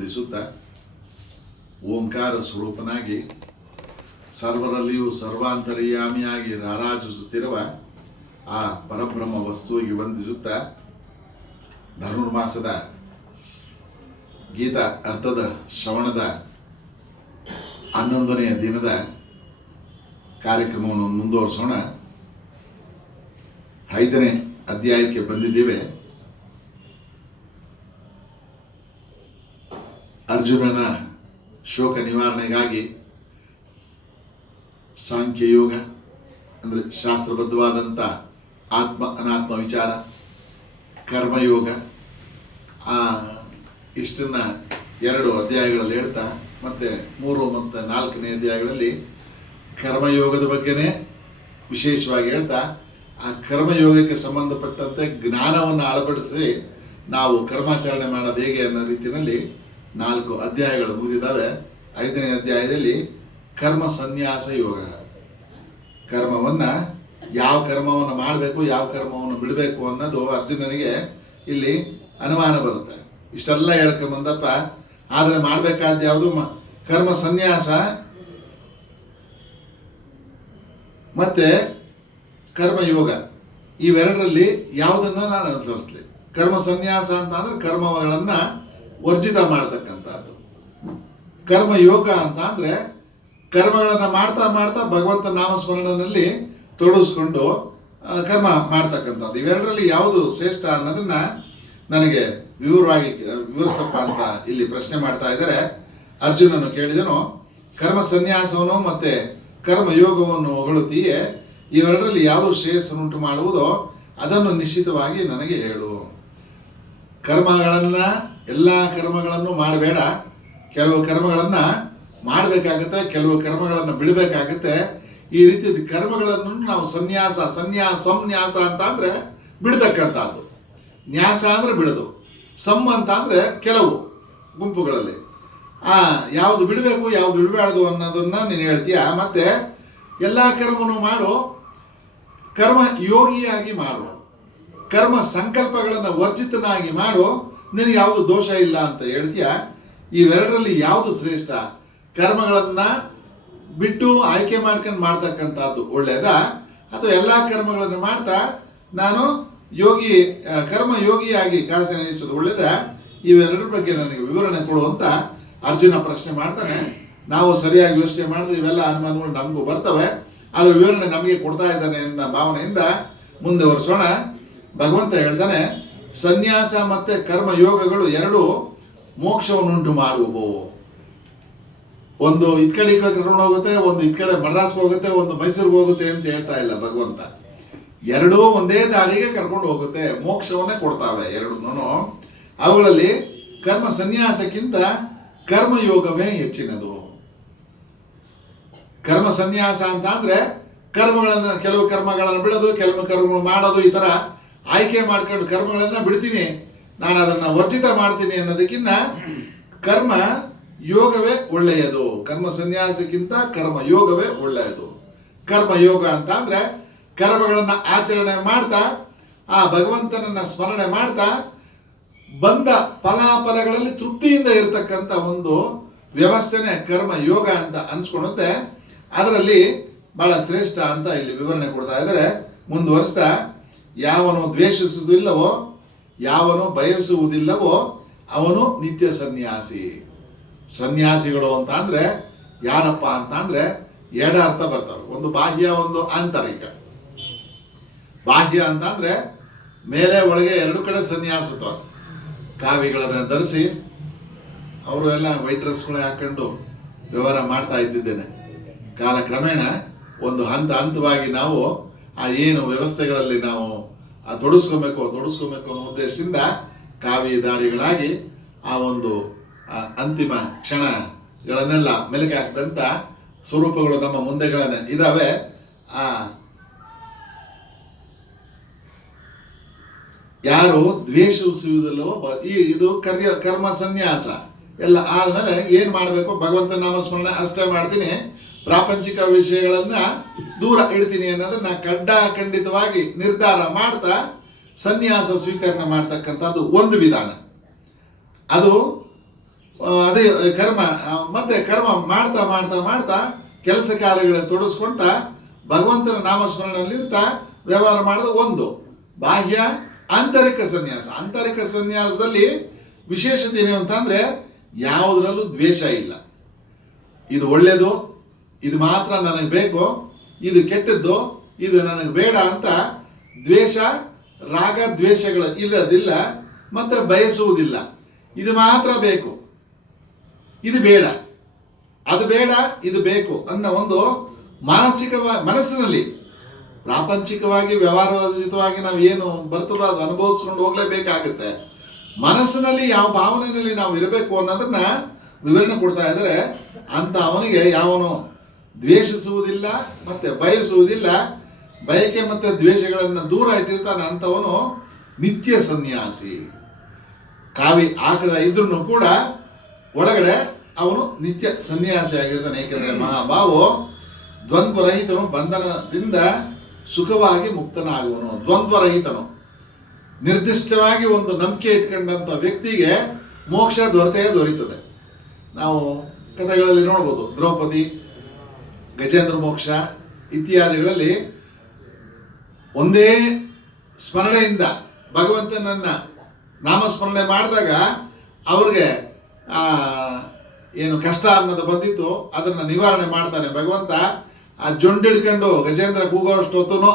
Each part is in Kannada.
ವಂದಿಸುತ್ತ ಓಂಕಾರ ಸ್ವರೂಪನಾಗಿ ಸರ್ವರಲ್ಲಿಯೂ ಸರ್ವಾಂತರ್ಯಾಮಿಯಾಗಿ ರಾರಾಜಿಸುತ್ತಿರುವ ಆ ಪರಬ್ರಹ್ಮ ವಸ್ತುವಿಗೆ ವಂದಿಸುತ್ತ ಧನುರ್ಮಾಸದ ಗೀತಾ ಅರ್ಥದ ಶ್ರವಣದ 11ನೆಯ ದಿನದ ಕಾರ್ಯಕ್ರಮವನ್ನು ಮುಂದುವರಿಸೋಣ. 5ನೇ ಅಧ್ಯಾಯಕ್ಕೆ ಬಂದಿದ್ದೇವೆ. ಅರ್ಜುನನ ಶೋಕ ನಿವಾರಣೆಗಾಗಿ ಸಾಂಖ್ಯಯೋಗ ಅಂದರೆ ಶಾಸ್ತ್ರಬದ್ಧವಾದಂಥ ಆತ್ಮ ಅನಾತ್ಮ ವಿಚಾರ, ಕರ್ಮಯೋಗ, ಇಷ್ಟನ್ನು 2 ಅಧ್ಯಾಯಗಳಲ್ಲಿ ಹೇಳ್ತಾ ಮತ್ತು 3 ಮತ್ತು 4ನೇ ಅಧ್ಯಾಯಗಳಲ್ಲಿ ಕರ್ಮಯೋಗದ ಬಗ್ಗೆನೇ ವಿಶೇಷವಾಗಿ ಹೇಳ್ತಾ ಆ ಕರ್ಮಯೋಗಕ್ಕೆ ಸಂಬಂಧಪಟ್ಟಂತೆ ಜ್ಞಾನವನ್ನು ಅಳವಡಿಸಿ ನಾವು ಕರ್ಮಾಚರಣೆ ಮಾಡೋದು ಹೇಗೆ ಅನ್ನೋ ರೀತಿಯಲ್ಲಿ 4 ಅಧ್ಯಾಯಗಳು ಮುಗಿದಿದ್ದಾವೆ. 5ನೇ ಅಧ್ಯಾಯದಲ್ಲಿ ಕರ್ಮ ಸನ್ಯಾಸ ಯೋಗ, ಕರ್ಮವನ್ನು ಯಾವ ಕರ್ಮವನ್ನು ಮಾಡಬೇಕು ಯಾವ ಕರ್ಮವನ್ನು ಬಿಡಬೇಕು ಅನ್ನೋದು ಅರ್ಜುನನಿಗೆ ಇಲ್ಲಿ ಅನುಮಾನ ಬರುತ್ತೆ. ಇಷ್ಟೆಲ್ಲ ಹೇಳ್ಕೊಂಬಂದಪ್ಪ, ಆದರೆ ಮಾಡಬೇಕಾದ ಯಾವುದು ಕರ್ಮ ಸನ್ಯಾಸ ಮತ್ತು ಕರ್ಮಯೋಗ, ಇವೆರಡರಲ್ಲಿ ಯಾವುದನ್ನು ನಾನು ಅನುಸರಿಸಲಿ. ಕರ್ಮ ಸನ್ಯಾಸ ಅಂತ ಅಂದರೆ ಕರ್ಮಗಳನ್ನು ವರ್ಜಿತ ಮಾಡ್ತಕ್ಕಂಥದ್ದು. ಕರ್ಮಯೋಗ ಅಂತ ಅಂದರೆ ಕರ್ಮಗಳನ್ನು ಮಾಡ್ತಾ ಮಾಡ್ತಾ ಭಗವಂತ ನಾಮಸ್ಮರಣದಲ್ಲಿ ತೊಡಗಿಸ್ಕೊಂಡು ಕರ್ಮ ಮಾಡ್ತಕ್ಕಂಥದ್ದು. ಇವೆರಡರಲ್ಲಿ ಯಾವುದು ಶ್ರೇಷ್ಠ ಅನ್ನೋದನ್ನ ನನಗೆ ವಿವರಿಸಪ್ಪ ಅಂತ ಇಲ್ಲಿ ಪ್ರಶ್ನೆ ಮಾಡ್ತಾ ಇದ್ದಾರೆ. ಅರ್ಜುನನು ಕೇಳಿದನು, ಕರ್ಮ ಸನ್ಯಾಸವನ್ನು ಮತ್ತು ಕರ್ಮಯೋಗವನ್ನು ಹೊಗಳುತ್ತೀಯೇ, ಇವೆರಡರಲ್ಲಿ ಯಾವುದು ಶ್ರೇಯಸ್ಸನ್ನುಂಟು ಮಾಡುವುದೋ ಅದನ್ನು ನಿಶ್ಚಿತವಾಗಿ ನನಗೆ ಹೇಳು. ಕರ್ಮಗಳನ್ನು ಎಲ್ಲ ಕರ್ಮಗಳನ್ನು ಮಾಡಬೇಡ, ಕೆಲವು ಕರ್ಮಗಳನ್ನು ಮಾಡಬೇಕಾಗತ್ತೆ, ಕೆಲವು ಕರ್ಮಗಳನ್ನು ಬಿಡಬೇಕಾಗತ್ತೆ. ಈ ರೀತಿ ಕರ್ಮಗಳನ್ನು ನಾವು ಸಂನ್ಯಾಸ ಅಂತ ಅಂದರೆ ಬಿಡ್ತಕ್ಕಂಥದ್ದು, ನ್ಯಾಸ ಅಂದರೆ ಬಿಡೋದು, ಅಂತ ಅಂದರೆ ಕೆಲವು ಗುಂಪುಗಳಲ್ಲಿ ಯಾವುದು ಬಿಡಬೇಕು ಯಾವುದು ಬಿಡಬಾರ್ದು ಅನ್ನೋದನ್ನು ನೀನು ಹೇಳ್ತೀಯ. ಮತ್ತು ಎಲ್ಲ ಕರ್ಮವನ್ನು ಮಾಡು, ಕರ್ಮ ಯೋಗಿಯಾಗಿ ಮಾಡು, ಕರ್ಮ ಸಂಕಲ್ಪಗಳನ್ನು ವರ್ಜಿತನಾಗಿ ಮಾಡು, ನಿನಗೆ ಯಾವುದು ದೋಷ ಇಲ್ಲ ಅಂತ ಹೇಳ್ತೀಯ. ಇವೆರಡರಲ್ಲಿ ಯಾವುದು ಶ್ರೇಷ್ಠ? ಕರ್ಮಗಳನ್ನು ಬಿಟ್ಟು ಆಯ್ಕೆ ಮಾಡ್ಕೊಂಡು ಮಾಡ್ತಕ್ಕಂಥದ್ದು ಒಳ್ಳೆಯದಾ, ಅಥವಾ ಎಲ್ಲ ಕರ್ಮಗಳನ್ನು ಮಾಡ್ತಾ ನಾನು ಕರ್ಮ ಯೋಗಿಯಾಗಿ ಕಾರ್ಯನಿರ್ವಹಿಸೋದು ಒಳ್ಳೆಯದಾ? ಇವೆರಡರ ಬಗ್ಗೆ ನನಗೆ ವಿವರಣೆ ಕೊಡುವಂತ ಅರ್ಜುನ ಪ್ರಶ್ನೆ ಮಾಡ್ತಾನೆ. ನಾವು ಸರಿಯಾಗಿ ಯೋಚನೆ ಮಾಡಿದ್ರೆ ಇವೆಲ್ಲ ಅನುಮಾನಗಳು ನಮಗೂ ಬರ್ತವೆ, ಅದರ ವಿವರಣೆ ನಮಗೆ ಕೊಡ್ತಾ ಇದ್ದಾನೆ ಅನ್ನೋ ಭಾವನೆಯಿಂದ ಮುಂದುವರಿಸೋಣ. ಭಗವಂತ ಹೇಳ್ತಾನೆ, ಸನ್ಯಾಸ ಮತ್ತು ಕರ್ಮಯೋಗಗಳು 2 ಮೋಕ್ಷವನ್ನುಂಟು ಮಾಡುವವು. ಒಂದು ಇದ್ ಕಡೆ ಕರ್ಕೊಂಡು ಹೋಗುತ್ತೆ, ಒಂದು ಇದ್ ಕಡೆ ಮಡ್ರಾಸ್ಗೆ ಹೋಗುತ್ತೆ, ಒಂದು ಮೈಸೂರಿಗೆ ಹೋಗುತ್ತೆ ಅಂತ ಹೇಳ್ತಾ ಇಲ್ಲ ಭಗವಂತ. 2 ಒಂದೇ ದಾರಿಗೆ ಕರ್ಕೊಂಡು ಹೋಗುತ್ತೆ, ಮೋಕ್ಷವನ್ನೇ ಕೊಡ್ತಾವೆ 2. ಅವುಗಳಲ್ಲಿ ಕರ್ಮ ಸನ್ಯಾಸಕ್ಕಿಂತ ಕರ್ಮಯೋಗವೇ ಹೆಚ್ಚಿನದು. ಕರ್ಮ ಸನ್ಯಾಸ ಅಂತ ಅಂದ್ರೆ ಕೆಲವು ಕರ್ಮಗಳನ್ನು ಬಿಡೋದು, ಕೆಲವು ಕರ್ಮಗಳು ಮಾಡೋದು, ಈ ತರ ಆಯ್ಕೆ ಮಾಡ್ಕೊಂಡು ಕರ್ಮಗಳನ್ನ ಬಿಡ್ತೀನಿ, ನಾನು ಅದನ್ನ ವರ್ಜಿತ ಮಾಡ್ತೀನಿ ಅನ್ನೋದಕ್ಕಿಂತ ಕರ್ಮ ಯೋಗವೇ ಒಳ್ಳೆಯದು. ಕರ್ಮ ಸನ್ಯಾಸಕ್ಕಿಂತ ಕರ್ಮ ಯೋಗವೇ ಒಳ್ಳೆಯದು. ಕರ್ಮಯೋಗ ಅಂತ ಅಂದ್ರೆ ಕರ್ಮಗಳನ್ನು ಆಚರಣೆ ಮಾಡ್ತಾ ಆ ಭಗವಂತನನ್ನ ಸ್ಮರಣೆ ಮಾಡ್ತಾ ಬಂದ ಫಲಾಫಲಗಳಲ್ಲಿ ತೃಪ್ತಿಯಿಂದ ಇರತಕ್ಕಂಥ ಒಂದು ವ್ಯವಸ್ಥೆನೇ ಕರ್ಮ ಯೋಗ ಅಂತ ಅನ್ಸ್ಕೊಳುತ್ತೆ. ಅದರಲ್ಲಿ ಬಹಳ ಶ್ರೇಷ್ಠ ಅಂತ ಇಲ್ಲಿ ವಿವರಣೆ ಕೊಡ್ತಾ ಇದ್ದಾರೆ. ಮುಂದುವರಿಸ್ತಾ, ಯಾವನು ದ್ವೇಷಿಸುವುದಿಲ್ಲವೋ, ಯಾವನು ಬಯಸುವುದಿಲ್ಲವೋ ಅವನು ನಿತ್ಯ ಸನ್ಯಾಸಿ. ಸನ್ಯಾಸಿಗಳು ಅಂತ ಅಂದ್ರೆ ಯಾರಪ್ಪ ಅಂತ ಅಂದ್ರೆ 2 ಅರ್ಥ ಬರ್ತವೆ, ಒಂದು ಬಾಹ್ಯ, ಒಂದು ಆಂತರಿಕ. ಬಾಹ್ಯ ಅಂತ ಅಂದ್ರೆ ಮೇಲೆ ಒಳಗೆ 2 ಕಡೆ ಸನ್ಯಾಸತ್ವ. ಕಾವಿಗಳನ್ನು ಧರಿಸಿ ಅವರು ಎಲ್ಲ ವೈಟ್ ಡ್ರೆಸ್ಗಳನ್ನ ಹಾಕೊಂಡು ವ್ಯವಹಾರ ಮಾಡ್ತಾ ಇದ್ದಿದ್ದೇನೆ. ಕಾಲಕ್ರಮೇಣ ಒಂದು ಹಂತವಾಗಿ ನಾವು ಆ ಏನು ವ್ಯವಸ್ಥೆಗಳಲ್ಲಿ ನಾವು ತೊಡಗಿಸ್ಕೊಬೇಕು ಅನ್ನೋ ಉದ್ದೇಶದಿಂದ ಕಾವಿದಾರಿಗಳಾಗಿ ಆ ಒಂದು ಅಂತಿಮ ಕ್ಷಣಗಳನ್ನೆಲ್ಲ ಮೆಲುಕು ಹಾಕಿದಂಥ ಸ್ವರೂಪಗಳು ನಮ್ಮ ಮುಂದೆಗಳನ್ನೇ ಇದಾವೆ. ಯಾರು ದ್ವೇಷಿಸುವುದಿಲ್ಲವೋ ಇದು ಕರ್ಮ ಸನ್ಯಾಸ ಎಲ್ಲ ಆದ್ಮೇಲೆ ಏನ್ ಮಾಡಬೇಕು, ಭಗವಂತ ನಾಮಸ್ಮರಣೆ ಅಷ್ಟೇ ಮಾಡ್ತೀನಿ, ಪ್ರಾಪಂಚಿಕ ವಿಷಯಗಳನ್ನ ದೂರ ಇಡ್ತೀನಿ ಅನ್ನೋದನ್ನ ಖಂಡಿತವಾಗಿ ನಿರ್ಧಾರ ಮಾಡ್ತಾ ಸನ್ಯಾಸ ಸ್ವೀಕರಣೆ ಮಾಡ್ತಕ್ಕಂಥದ್ದು ಒಂದು ವಿಧಾನ. ಅದು ಅದೇ ಕರ್ಮ ಮತ್ತೆ ಕರ್ಮ ಮಾಡ್ತಾ ಮಾಡ್ತಾ ಮಾಡ್ತಾ ಕೆಲಸ ಕಾರ್ಯಗಳನ್ನು ತೊಡಸ್ಕೊಂತ ಭಗವಂತನ ನಾಮಸ್ಮರಣೆಯಲ್ಲಿರ್ತಾ ವ್ಯವಹಾರ ಮಾಡೋದು ಒಂದು. ಬಾಹ್ಯ ಆಂತರಿಕ ಸನ್ಯಾಸ. ಆಂತರಿಕ ಸನ್ಯಾಸದಲ್ಲಿ ವಿಶೇಷತೆ ಏನು ಅಂತಂದ್ರೆ ಯಾವುದರಲ್ಲೂ ದ್ವೇಷ ಇಲ್ಲ. ಇದು ಒಳ್ಳೆಯದು, ಇದು ಮಾತ್ರ ನನಗೆ ಬೇಕು, ಇದು ಕೆಟ್ಟದ್ದು, ಇದು ನನಗೆ ಬೇಡ ಅಂತ ದ್ವೇಷ ರಾಗ ದ್ವೇಷಗಳು ಇಲ್ಲದಿಲ್ಲ, ಮತ್ತೆ ಬಯಸುವುದಿಲ್ಲ. ಇದು ಮಾತ್ರ ಬೇಕು, ಇದು ಬೇಡ, ಅದು ಬೇಡ, ಇದು ಬೇಕು ಅನ್ನೋ ಒಂದು ಮನಸ್ಸಿನಲ್ಲಿ ಪ್ರಾಪಂಚಿಕವಾಗಿ ವ್ಯವಹಾರಯುತವಾಗಿ ನಾವು ಏನು ಬರ್ತದೋ ಅದು ಅನುಭವಿಸ್ಕೊಂಡು ಹೋಗ್ಲೇಬೇಕಾಗುತ್ತೆ. ಮನಸ್ಸಿನಲ್ಲಿ ಯಾವ ಭಾವನೆಯಲ್ಲಿ ನಾವು ಇರಬೇಕು ಅನ್ನೋದನ್ನ ವಿವರಣೆ ಕೊಡ್ತಾ ಇದ್ದಾರೆ. ಅಂತ ಅವನಿಗೆ ಯಾವನು ದ್ವೇಷಿಸುವುದಿಲ್ಲ ಮತ್ತೆ ಬಯಸುವುದಿಲ್ಲ, ಬಯಕೆ ಮತ್ತೆ ದ್ವೇಷಗಳನ್ನು ದೂರ ಇಟ್ಟಿರ್ತಾನೆ ಅಂಥವನು ನಿತ್ಯ ಸನ್ಯಾಸಿ. ಕಾವಿ ಹಾಕದ ಇದ್ರೂ ಕೂಡ ಒಳಗಡೆ ಅವನು ನಿತ್ಯ ಸನ್ಯಾಸಿ ಆಗಿರ್ತಾನೆ. ಏಕೆಂದರೆ ಮಹಾಭಾವು ದ್ವಂದ್ವರಹಿತನು, ಬಂಧನದಿಂದ ಸುಖವಾಗಿ ಮುಕ್ತನಾಗುವನು. ದ್ವಂದ್ವರಹಿತನು, ನಿರ್ದಿಷ್ಟವಾಗಿ ಒಂದು ನಂಬಿಕೆ ಇಟ್ಕೊಂಡಂಥ ವ್ಯಕ್ತಿಗೆ ಮೋಕ್ಷ ದೊರೀತದೆ. ನಾವು ಕಥೆಗಳಲ್ಲಿ ನೋಡ್ಬೋದು, ದ್ರೌಪದಿ, ಗಜೇಂದ್ರ ಮೋಕ್ಷ ಇತ್ಯಾದಿಗಳಲ್ಲಿ ಒಂದೇ ಸ್ಮರಣೆಯಿಂದ ಭಗವಂತನನ್ನ ನಾಮಸ್ಮರಣೆ ಮಾಡಿದಾಗ ಅವ್ರಿಗೆ ಏನು ಕಷ್ಟ ಅನ್ನೋದು ಬಂದಿತ್ತು ಅದನ್ನು ನಿವಾರಣೆ ಮಾಡ್ತಾನೆ ಭಗವಂತ. ಆ ಜೊಂಡು ಹಿಡ್ಕೊಂಡು ಗಜೇಂದ್ರ ಕೂಗೋಷ್ಟೊತ್ತೂ,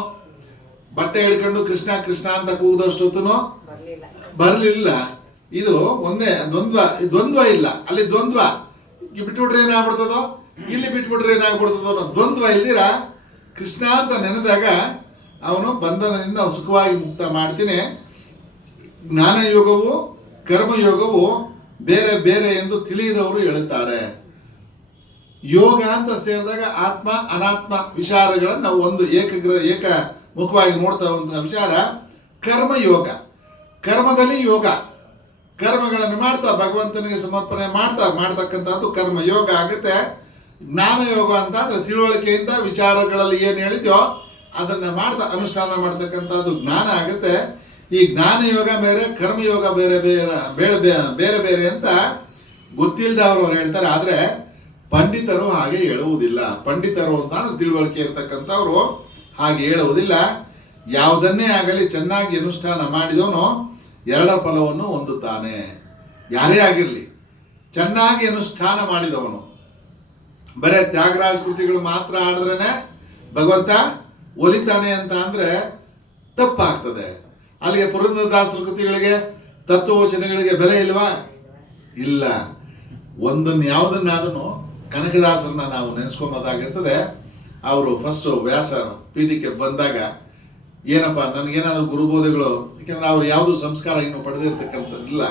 ಬಟ್ಟೆ ಹಿಡ್ಕೊಂಡು ಕೃಷ್ಣ ಕೃಷ್ಣ ಅಂತ ಕೂಗೋಷ್ಟೊತ್ತೂ ಬರಲಿಲ್ಲ. ಇದು ಒಂದೇ ದ್ವಂದ್ವ ಇಲ್ಲ. ಅಲ್ಲಿ ದ್ವಂದ್ವ ಬಿಟ್ಬಿಟ್ರೆ ಏನಾಗ್ಬಿಡ್ತದೋ, ಇಲ್ಲಿ ಬಿಟ್ಬಿಟ್ರೆ ಏನಾಗ್ಬಿಡ್ತದೋ ಅನ್ನೋ ದ್ವಂದ್ವ ಇಲ್ದಿರ ಕೃಷ್ಣ ಅಂತ ನೆನೆದಾಗ ಅವನು ಬಂಧನದಿಂದ ಸುಖವಾಗಿ ಮುಕ್ತ ಮಾಡ್ತೀನಿ. ಜ್ಞಾನಯೋಗವು ಕರ್ಮಯೋಗವು ಬೇರೆ ಬೇರೆ ಎಂದು ತಿಳಿಯದವರು ಹೇಳುತ್ತಾರೆ. ಯೋಗ ಅಂತ ಸೇರಿದಾಗ ಆತ್ಮ ಅನಾತ್ಮ ವಿಚಾರಗಳನ್ನು ನಾವು ಒಂದು ಏಕ ಮುಖವಾಗಿ ನೋಡ್ತಾ ಇರುವಂತಹ ವಿಚಾರ ಕರ್ಮಯೋಗ. ಕರ್ಮದಲ್ಲಿ ಯೋಗ, ಕರ್ಮಗಳನ್ನು ಮಾಡ್ತಾ ಭಗವಂತನಿಗೆ ಸಮರ್ಪಣೆ ಮಾಡ್ತಕ್ಕಂಥದ್ದು ಕರ್ಮಯೋಗ ಆಗುತ್ತೆ. ಜ್ಞಾನಯೋಗ ಅಂತ ಅಂದ್ರೆ ತಿಳುವಳಿಕೆಯಿಂದ ವಿಚಾರಗಳಲ್ಲಿ ಏನು ಹೇಳಿದ್ಯೋ ಅದನ್ನ ಮಾಡ್ತಾ ಅನುಷ್ಠಾನ ಮಾಡ್ತಕ್ಕಂಥದ್ದು ಜ್ಞಾನ ಆಗುತ್ತೆ. ಈ ಜ್ಞಾನಯೋಗ ಬೇರೆ, ಕರ್ಮಯೋಗ ಬೇರೆ ಬೇರೆ ಬೇರೆ ಅಂತ ಗೊತ್ತಿಲ್ಲದವರು ಹೇಳ್ತಾರೆ. ಆದರೆ ಪಂಡಿತರು ಹಾಗೆ ಹೇಳುವುದಿಲ್ಲ. ಪಂಡಿತರು ಅಂತ ಅಂದ್ರೆ ತಿಳುವಳಿಕೆ ಇರ್ತಕ್ಕಂಥವ್ರು ಹಾಗೆ ಹೇಳುವುದಿಲ್ಲ. ಯಾವುದನ್ನೇ ಆಗಲಿ ಚೆನ್ನಾಗಿ ಅನುಷ್ಠಾನ ಮಾಡಿದವನು ಎರಡರ ಫಲವನ್ನು ಹೊಂದುತ್ತಾನೆ. ಯಾರೇ ಆಗಿರಲಿ, ಚೆನ್ನಾಗಿ ಅನುಷ್ಠಾನ ಮಾಡಿದವನು. ಬರೇ ತ್ಯಾಗರಾಜ ಕೃತಿಗಳು ಮಾತ್ರ ಆಡಿದ್ರೇನೆ ಭಗವಂತ ಒಲಿತಾನೆ ಅಂತ ಅಂದ್ರೆ ತಪ್ಪಾಗ್ತದೆ. ಅಲ್ಲಿಗೆ ಪುರಂದರದಾಸರ ಕೃತಿಗಳಿಗೆ, ತತ್ವವಚನಗಳಿಗೆ ಬೆಲೆ ಇಲ್ವಾ? ಇಲ್ಲ. ಯಾವುದನ್ನಾದನು ಕನಕದಾಸರನ್ನ ನಾವು ನೆನೆಸ್ಕೊಂಬೋದಾಗಿರ್ತದೆ. ಅವರು ಫಸ್ಟ್ ವ್ಯಾಸ ಪೀಠಕ್ಕೆ ಬಂದಾಗ ಏನಪ್ಪ ನನಗೇನಾದ್ರೂ ಗುರುಬೋಧೆಗಳು, ಯಾಕೆಂದ್ರೆ ಅವ್ರು ಯಾವುದು ಸಂಸ್ಕಾರ ಇನ್ನೂ ಪಡೆದಿರ್ತಕ್ಕಂಥದ್ದಿಲ್ಲ,